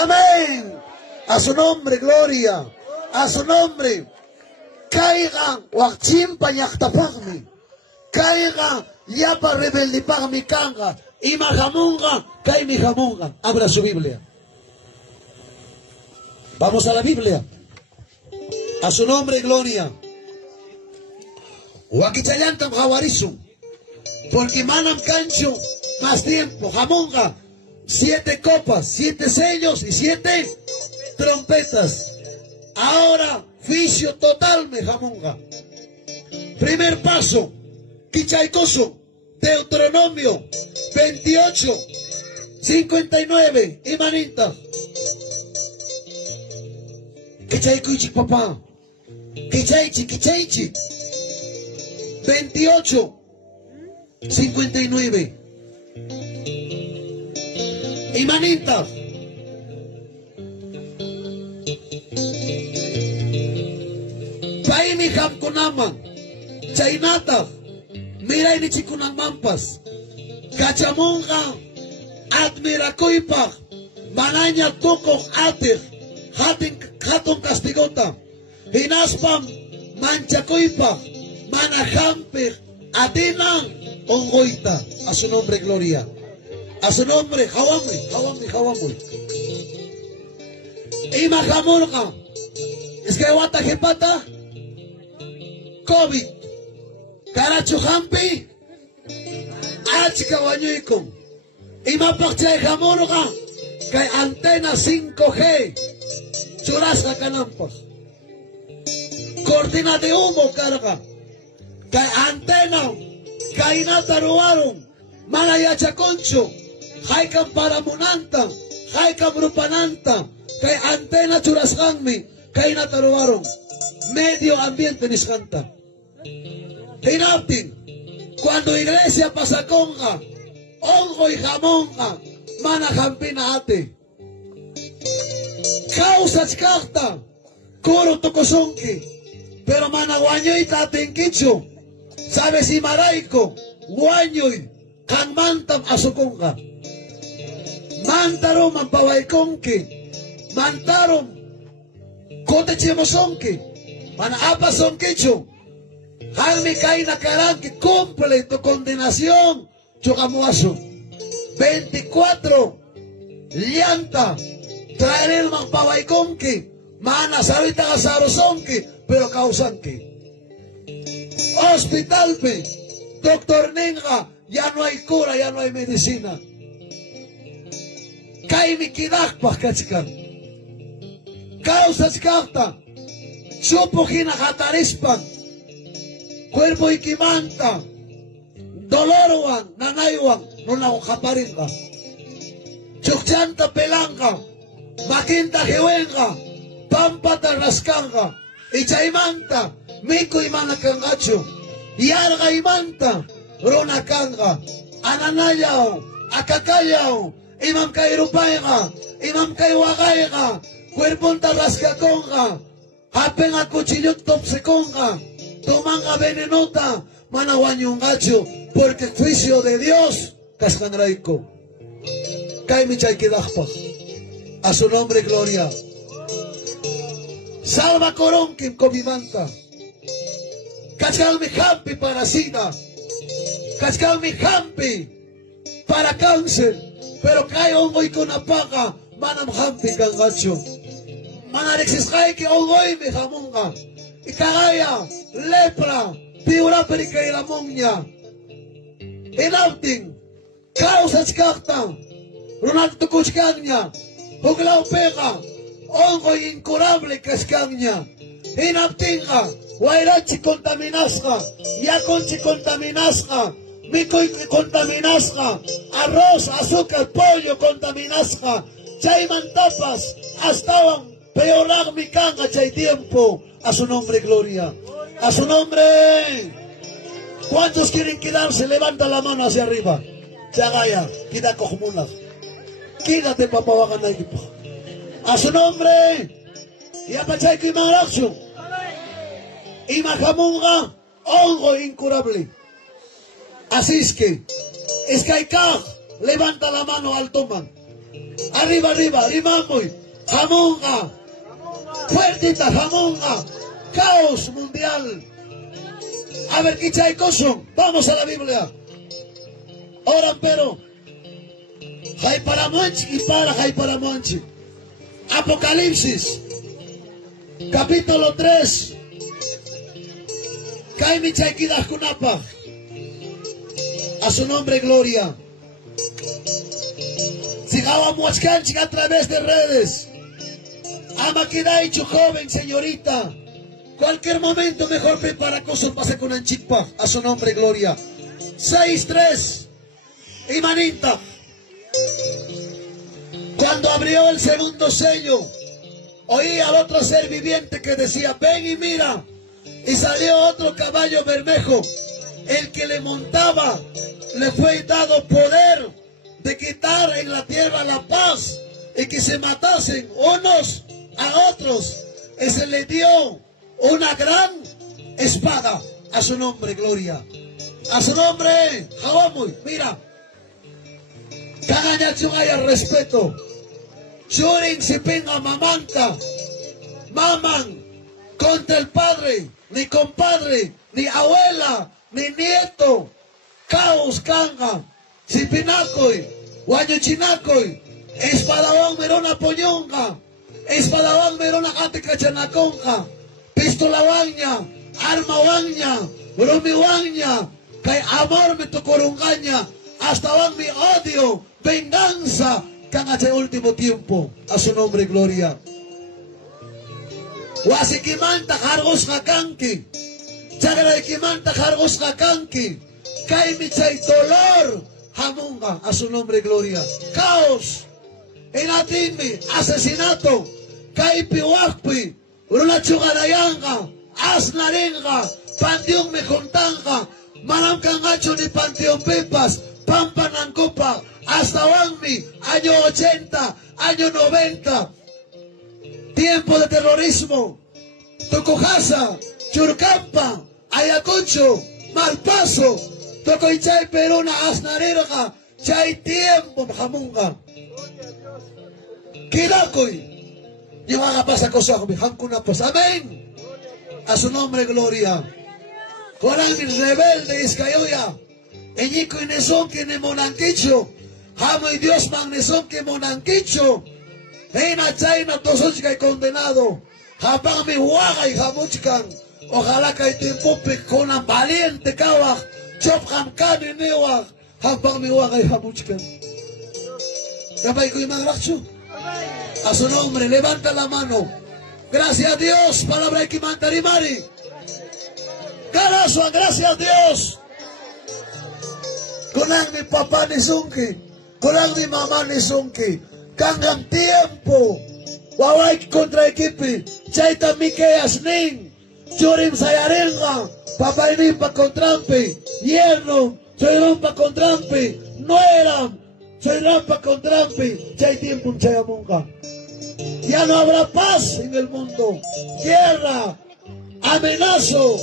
Amén. A su nombre, gloria. A su nombre. Caigan, wakchimpa yaktapakmi. Caigan, yapa rebeldipakmi kanga. Y majamunga, cae mi jamunga. Abra su Biblia. Vamos a la Biblia. A su nombre, gloria. Huaquichayantam jawarisu. Porque manam cancho, más tiempo. Jamunga, 7 copas, 7 sellos y 7 trompetas. Ahora, vicio total me jamunga. Primer paso, Kichaikoso. Deuteronomio 28, 59, Imanita. Kichaykuichi, papá. Kichaychi. 28, 59. Imanita. Paimi hamkunaman. Chaynata. Mira ini chikunang mampas. Kachamonga. Admirakoipa. Mananya tukok atir. Hating hatun castigota. Hinaspam manchakuipa, manajampe, atinan, ongoita. A su nombre, gloria. A su nombre, Hawamuy. Ima jamurga. Es que wata jepata. COVID. Karachu hampi. Achka wanyuikon. Ima pakchay jamurga. Kay antena 5G. Churasca canampas. Cortina de humo carga. Kay antena. Kay nataruaron. Malayacha concho. Haikam paramunanta. Haikam rupananta. Kay antena churasganmi. Kay nataruaron. Medio ambiente niscanta. Hinaptin. Cuando iglesia pasaconga. Ongo y jamonga. Mana jampina ate. Causa chkarta. Koro tokosonki. Pero mana guañoita atenkicho. Sabes y maraico. Guañoy. Kanmantam asukonga. Mantarom ampawaikonki. Mantarom. Kote chemosonki. Mana apasonkicho. Halmi kaina karanki. Completo condenación. Chocamuaso. 24 llanta traer man pawaikonki mana sabita gasarosonki pero causanki hospitalpe doctor Nenga ya no hay cura, ya no hay medicina. Kaimi kidakpa kachikan causa chkafta chupo hina hatarispan cuerpo ikimanta dolorwan nanaywan no na kaparinga. Chukchanta pelanga, makinta jewenga, pampata rascanga, ichaimanta, miku imana kangacho, yarga imanta, rona kanga, ananayao, akakayao, imam kay rupaiga, imam kay wagaiga, cuerponta rascaconga, apenga cuchillot topseconga, tomanga venenota, managuanyungacho, porque el juicio de Dios, cascanraico. A su nombre, gloria. Salva coronquim comimanta. Cachcalmi hampi para sida. Cachcalmi hampi para cáncer. Pero cae hongo y con apaga. Manam hampi cangacho. Manarexis que hongo y me jamonga. Y cagaya, lepra, piura perica y la moña. Enautin, causa chkartan. Ronaldo Kuchkanya, Huglao Pega, Hongo incurable Cascaña, Inaptinga, Wairachi contaminasca, Yaconchi contaminasca, Mico contaminasca, arroz, azúcar, pollo contaminasca, Chayman tapas, hasta peorar mi canga, chay tiempo, a su nombre gloria, a su nombre. ¿Cuántos quieren quedarse? Levanta la mano hacia arriba. Chagaya, quita cojumulas. Quédate, papá, a su nombre. Y a Pachaco y Maracho. Y Majamunga, hongo incurable. Así es que levanta la mano alto, man. Arriba, muy. Jamunga. Fuertita, Jamunga. Caos mundial. A ver, ¿qué chay coso? Vamos a la Biblia. Ahora, pero. Haiparamanchi y para Haiparamanchi. Apocalipsis, capítulo 3. Kaimi Chaikidah Kunapa. A su nombre, gloria. Sigawa Muachkanchik a través de redes. Amakidaichu, joven, señorita. Cualquier momento mejor prepara cosas pase con Anchikpa. A su nombre, gloria. 6-3. Imanita. Cuando abrió el segundo sello, oí al otro ser viviente que decía, ven y mira. Y salió otro caballo bermejo. El que le montaba le fue dado poder de quitar en la tierra la paz y que se matasen unos a otros. Y se le dio una gran espada. A su nombre, gloria. A su nombre, Jawamuy. Mira. Kagañachungaya respeto. Churin si pinga mamanta. maman contra el padre, ni compadre, ni abuela, ni nieto. Caos kanga, si pinacoy, guayuchinacoy, espadawang merona poñonga, espadawang merona katikachanaconga, pistolawangnya, armawangnya, rumiwangnya, kay amor me tukurungaña, hasta wang mi odio, venganza, kanga sa último tiempo, a su nombre gloria. Wasikimanta cargos kakanki, chagraikimanta cargos kakanki, kay mi chay dolor, hamunga, a su nombre gloria. Caos, inatinmi, asesinato, kay piwakpi, rulachugarayanga, asnaringa, pandiong me contanga, manam kangacho ni panteón pipas, pampanancopa, hasta Wangmi, año 80, año 90, tiempo de terrorismo, Tocojasa, Churcampa, Ayacucho, Malpaso, Tocoichay, Peruna, Asnarerga, Chay tiempo, Jamunga. Kirakoy, llevaga pasa cosa, Hankuna pues, amén. A su nombre, gloria. Corán rebelde, Iscayoya, Eñico y Nesón que ne Monanquicho, Jamo y Dios magnesón que Monanquicho, Eina Chaina Tosochka y condenado, Japán mi Huaga y Jamuchkan, ojalá que te empupe con un valiente Kawak, Chop Hamkan y Newak, Japán mi Huaga y Jamuchkan. A su nombre, levanta la mano. Gracias a Dios, palabra de Kimantarimari. Carazo, gracias a Dios. Con mi papá ni sunki, con mi mamá ni sunki. Kangan tiempo. Wawai contra equipe. Chaita Mikeas nin. Churim sayarenga. Papá y nimpa con trampe. Yerno. Soy rompa con trampe. Nueram. Soy rampa con trampe. Chay tiempo chayamunga. Ya no habrá paz en el mundo. Guerra. Amenazo.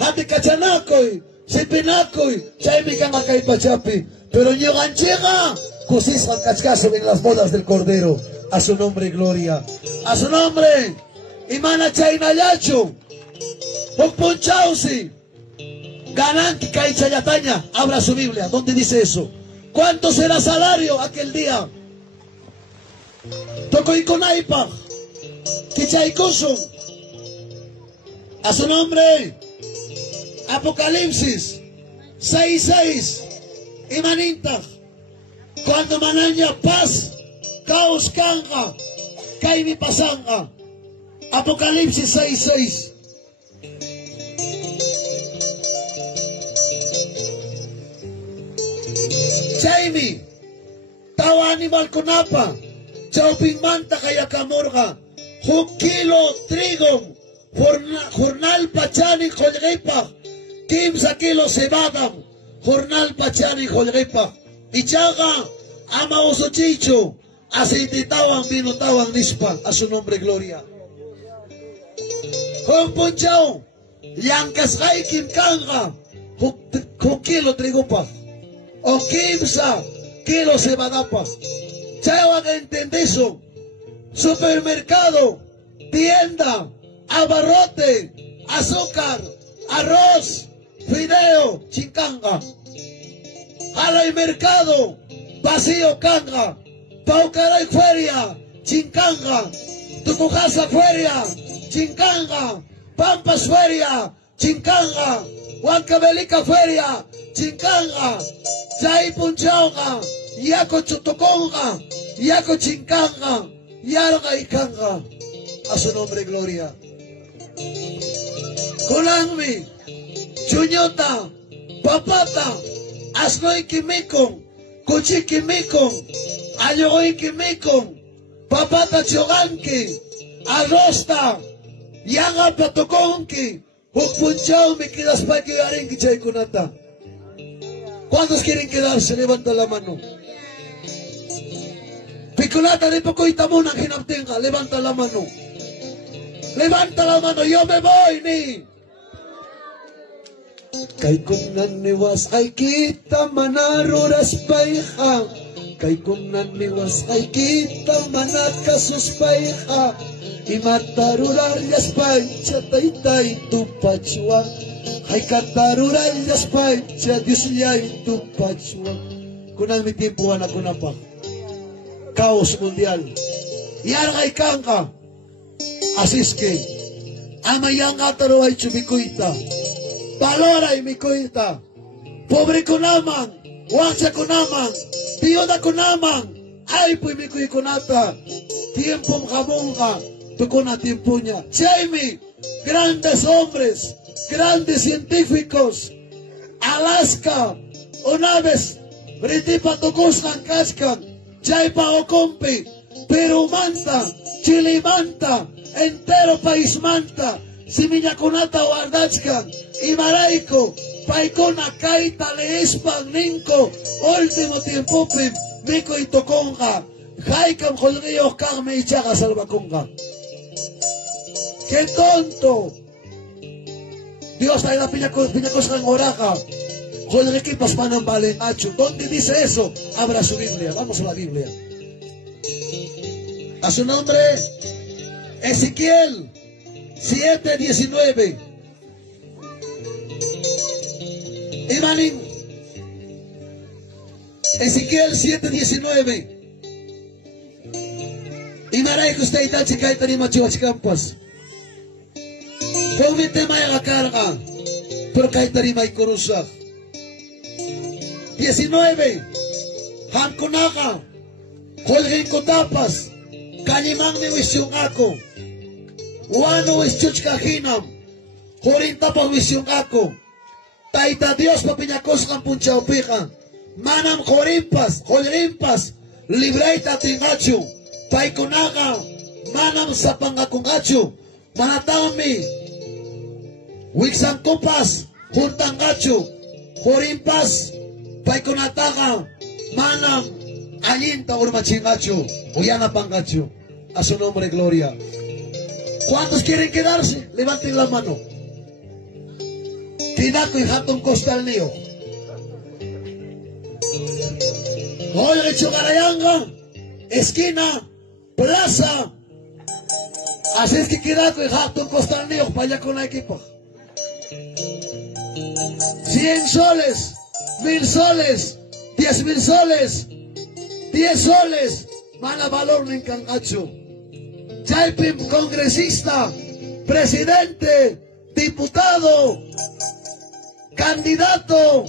Anticachanacoy, Sipinacoy, Chaimicamacay Pachapi, pero Ñoganchega, Cusisman Cachcaso en las bodas del Cordero, a su nombre gloria, a su nombre, Imana Chainayacho, Pokponchausi, Gananti Chayataña, abra su Biblia, ¿dónde dice eso? ¿Cuánto será salario aquel día? Tocoiconaipa, Kichaicoso, a su nombre. Apocalipsis 6:6 Imaninta, cuando manaña paz, caos canga, caimi pasanga. Apocalipsis 6:6. Chaimi, tawa animal kunapa, chauping manta kaya kamorga, 1 kilo trigo, jornal pachani kolgepa. 15 kilos cebada, jornal pachani jolrepa, ichaga, ama osochicho, aceite tawan, vino tawan, nispa, a su nombre gloria. Componchao, yankasgay kim kanga, 1 kilo trigupa, o 15 kilos cebadapa. Chawan entendeso, supermercado, tienda, abarrote, azúcar, arroz, fideo, chincanga. Alay mercado, vacío canga. Paucaray feria, chincanga. Tucujasa feria, chincanga. Pampas feria, chincanga. Huancavelica feria, chincanga. Chay punchanga, yaco chutoconga, yaco chincanga, yarga y canga. A su nombre gloria. Colangmi, Chuñota, Papata, Asnoy Kimikon, Kuchi Kimikon, Ayogoy Kimikon, Papata Choganki, Arrosta, Yanga Patoconki, Hupunchao, me quedas para que arenque Chaikunata. ¿Cuántos quieren quedarse? Levanta la mano. Piculata de poco y tamona que no tenga, levanta la mano. Levanta la mano, yo me voy, ni. Kay kunan niwas ay kita manaruras paihang kay kunan miwas kay kita manaka suspaiha imatarurallas pancha taytay tupachwa kay katarurallas pancha Diyos tupachwa kunan mi tiempo anak kuna pa kaos mundial yan kay kangka asiske amayang ataro ay chumikuita valora y mikuita pobre ko naman waksa ko naman Diyoda ko naman, ay po'y mikuy ko nata, tiempong kabongka, tuko na tiempo niya. Jamie, grandes hombres, grandes científicos, Alaska, Unaves, Ritipa tukoskan kaskan, Jaipa okompi, Peru manta, Chile manta, entero país manta, Siminya kunata wardachkan, Imaraiko, Paikona kaita leespan ninko, último tiempo pim, Miko y toconga, Jaikam jolrío carme y chaga salvaconga. ¡Qué tonto! Dios trae la piña cosa en oraja. Jolriquipas panan valen macho. ¿Dónde dice eso? Abra su Biblia, vamos a la Biblia. A su nombre, Ezequiel 7:19. Imanin, Ezequiel 7:19. Inaray ko stay tachi kahit ni machiwach kampas. Kung may tema yung akarga, pero kahit ni may kurusak. 19. Hankunaka, kolgin ko tapas, kanimang ni wisyong ako. Wano wisyuch kahinam, kurinta pa wisyong ako. Taita Dios papinyakos kang puncha upika. Manam korimpas, libraita tingachu. Paikunaka, manam sa pangakungachu. Manatami, wiksang kupas, huntangachu. Korimpas, paikunataka, manam, alinta urmachingachu. Uyana pangachu. A su nombre, gloria. ¿Cuántos quieren quedarse? Levanten la mano. Tinako y hatong costal niyo. Hoy Chugarayanga, esquina, plaza. Así es que Tinako y hatong costal niyo para allá con la equipa. 100 soles, 1000 soles, 10,000 soles, 10 soles, mala valor en Cangacho. Chaipim, congresista, presidente, diputado, candidato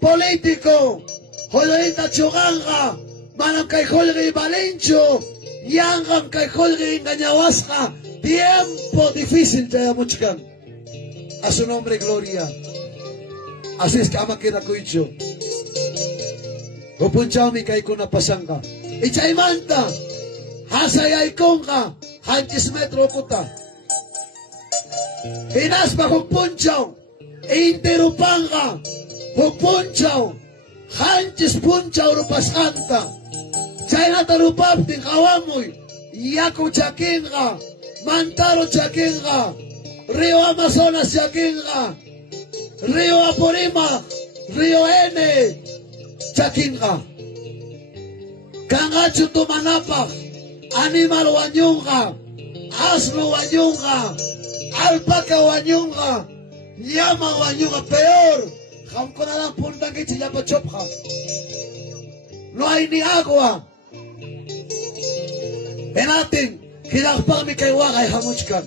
político, Jolita Chuganga, Manam kay Jolri Balencho, Yangan kay Jolri Engañawasca, tiempo difícil Chayamuchkan. A su nombre, gloria. Así es que ama queda coicho. Opunchami kay kuna pasanga. Y Chaymanta, Hasayay Konga, Hanchis Metro Kuta. Inaspa Hupunchaw. Interupanga, Hupunchaw, Hanchis Punchaw Rupaskanta, Chayna Tarupapti, Hawamuy, Yaku Chakinga, Mantaro Chakinga, Río Amazonas Chakinga, Río Aporima, Río N, Chakinga, Kangachu Tumanapa, Animal Wanyunga, Asno Wanyunga, Alpaca Wanyunga, Llama Wanyuga, peor. Jamco nada punta que chillapa chopja. No hay ni agua. Enatin, kilakpami kay Wagay Hamuchkan.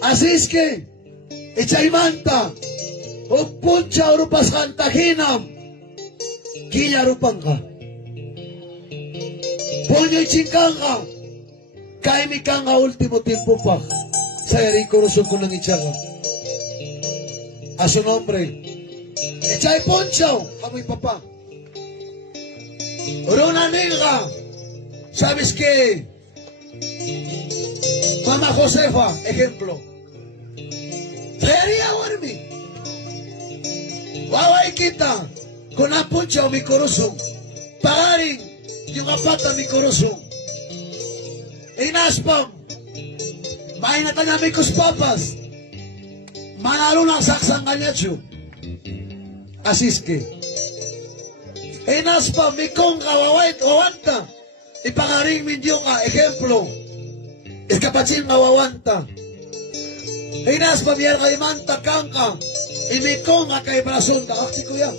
Así es que, Echaymanta, Upuncha Urupas Kantahinam, Killa Rupanga. Puño y Chinkanga, Kaimikanga último tiempo pa. Sa Erico Rosso con Ichaga. A su nombre. Echay Poncho, a mi papá. Runa Nilga. ¿Sabes qué? Mamá Josefa, ejemplo. Feria Warmi. Wawaikita. Con a Poncho mi corazón. Pagarin. Yung apata mi corazón. Inaspam. Mainatan namin kus papas. Manalo ng saksang kanyacho. Así es que Enaspa mi conga wawanta. Ipangaring min Diyo ka, ejemplo. Iskapachin nga wawanta. Enaspa miyar kay manta kangka. Imikong ka kay brasun ka. Aksi kuya.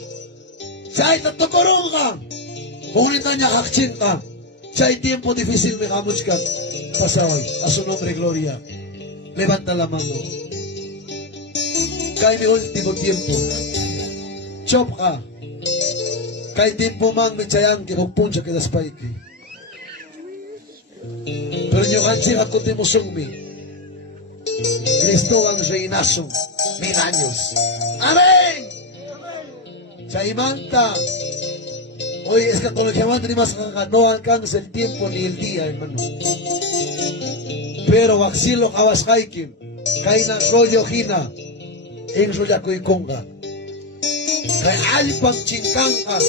Siya'y tatukurong ka. Kunin na niya kakchin ka. Siya'y tiempo difícil me kamuch ka. Pasaway. A su nombre gloria. Levanta la mano. Kay mi último tiempo. Chop ka. Kay tiempo man mi chayan ki magpuncha ki daspay ki. Pero nyo kanchi ako timusong mi. Cristo ang reinasong. 1000 años. Amén. Chaimanta. Hoy escatología ni más no alcanza el tiempo ni el día, hermano. Pero waxilo kawaskaikim. Kaina rollo hina. En royakoy konga. Kay alipang chingkanga.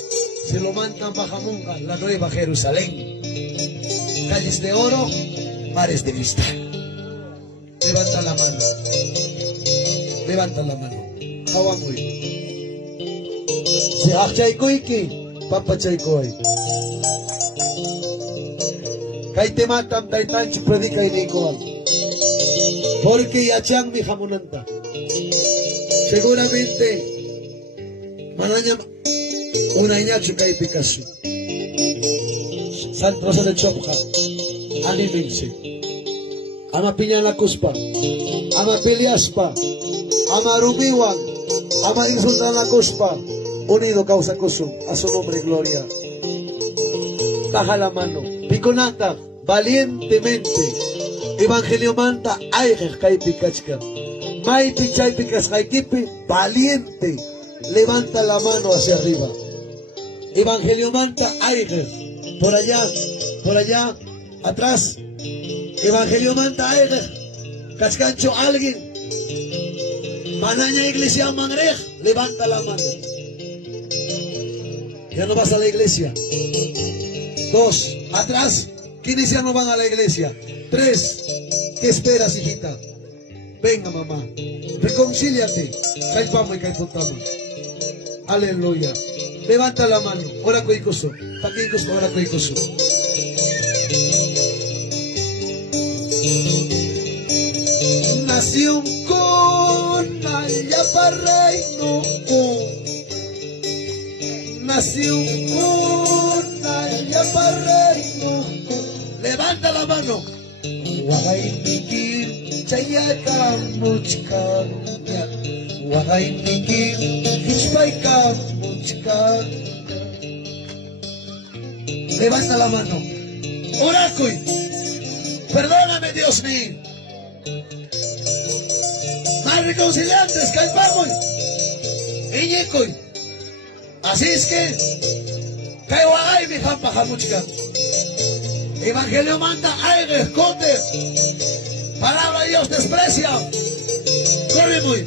Se lo manda Majamunga, la Nueva Jerusalén. Calles de oro, mares de cristal. Levanta la mano. Levanta la mano. Hawamoy. Si akchay ko iki, papachay ko ay. Kay tematam taytan si predica y nikoal. Porque yachang mi jamunanta. Seguramente, mananya una iñacho kay Picasso. San Rosa de Chopja, animense. Ama piña la cuspa, ama piliaspa, ama rumiwan, ama insultan la cuspa, unido causa cosum, a su nombre gloria. Taja la mano, piconata, valientemente, evangelio manta, aiger kai pikachka, mai pichay picas kipi, valiente, levanta la mano hacia arriba. Evangelio manta, aiger, por allá, atrás. Evangelio manta aiger, cascancho alguien. Manaña iglesia mangrej, levanta la mano. Ya no vas a la iglesia. 2, atrás, ¿quiénes ya no van a la iglesia? 3, ¿qué esperas, hijita? Venga, mamá, reconcíliate. Caipamo y caipontamo. Aleluya. Levanta la mano. Ora coicoso. Taquicos, ora coicoso. Nación con allá para reino. Nación con allá para reino. Levanta la mano. Wagay mikir chayaka muchkanya. Wagay mikir hispayka muchkanya. Levanta la mano. Oracoy. Perdóname, Dios mío. Más reconciliantes, calpamos. Iñecoy. Así es que, Kaiwagay mi jampa jamuchka. Evangelio manda aire, esconde. Palabra de Dios desprecia. Corre muy.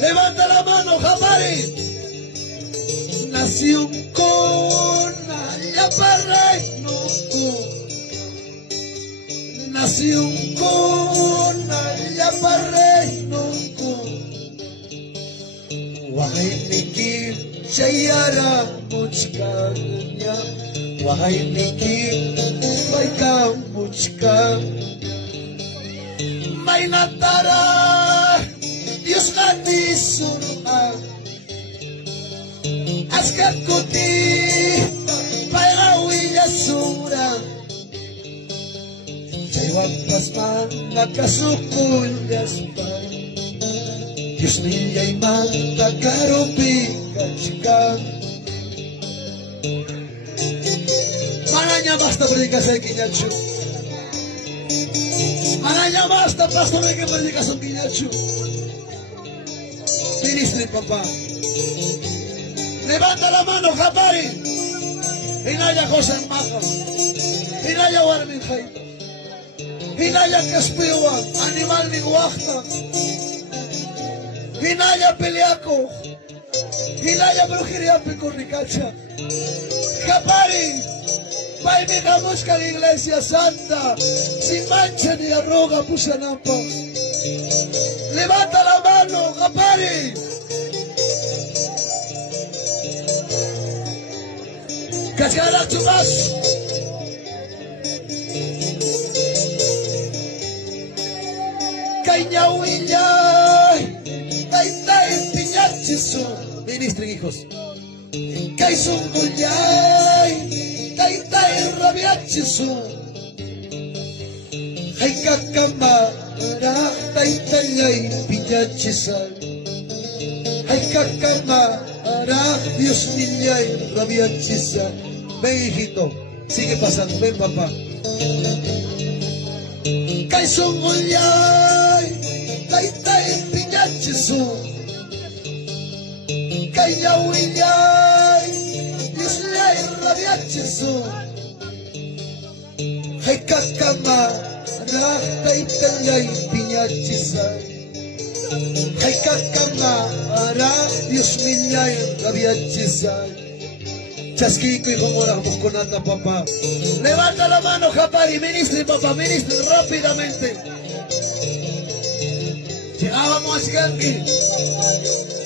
Levanta la mano, Jamari. Nación con allá para reino. Nación con allá para reino. Wahai mikir Chayara muchkanya, wahai mikir baikam muchkam. May natara Diyos ka di surah. Askat kuti paigawi yasura. Chaywag pasman nakasukul yaspan. Diyos niya'y magkakarupi kachikang. Mananya basta predicación Quiñachu. Mananya basta pastor que predicación Quiñachu. Ministre papá. Levanta la mano, Japari. Hinaya José Maja. Hinaya Warmin Jaita. Hinaya Caspiwa. Animal ni Guajta. Hinaya Peliaco, Hinaya Brujería Picorricacha, Japari, Paimiga busca la iglesia santa, sin mancha ni arruga, Pusanampa. Levanta la mano, Japari. Cascara chupas. Cañahuilla. Taitay piñachizo. Ministren, hijos. Caizunguyay. Taitay rabiachizo. Ay kakamara. Taitay piñachizo. Ay kakamara. Dios mío, rabiachizo. Ven, hijito. Sigue pasando. Ven, papá. Caizunguyay. Taitay piñachizo. Cañahuillay, Islay rabiachizo. Hay cacamara, taitayay piñachizay. Hay cacamara, Dios mío, rabiachizay. Chasquico y como oramos con anda, papá. Levanta la mano, Japari, ministre, papá, ministre, rápidamente. Llegábamos a Chicanqui.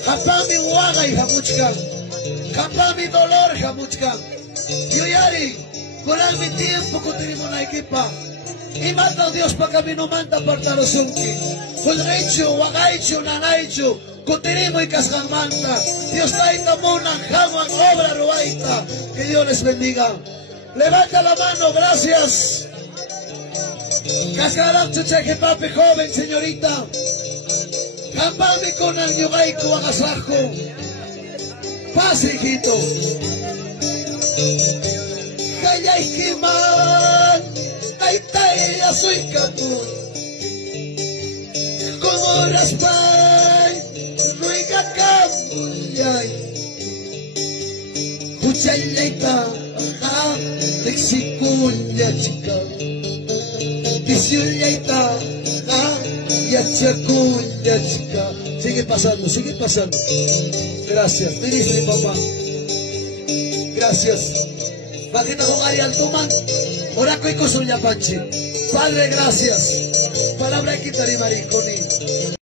Japami huaga y jamuchkan. Japami dolor jamuchkan. Yuyari, con mi tiempo que tenemos la equipa. Y manda Dios para que no manda para los unki. Con hecho, huagaicho, nanaicho, coterimo y casgamanta. Dios taita mona, jaman, obra roaita. Que Dios les bendiga. Levanta la mano, gracias. Cascaracho, cheque papi, joven, señorita. Campame con el yugaico agasajo. Pase, hijito. Kayaikiman. Taitay asoy kaku. Como raspay. Ruiga kamuyay. Huchayayta. Lexikunya chica. Disyuyayta. Yachacunya chica. Sigue pasando, sigue pasando. Gracias, ministre, papá. Gracias. Bajita jugar y altuman. Oraco y cosunya panche. Padre, gracias. Palabra y quitar y mariconi.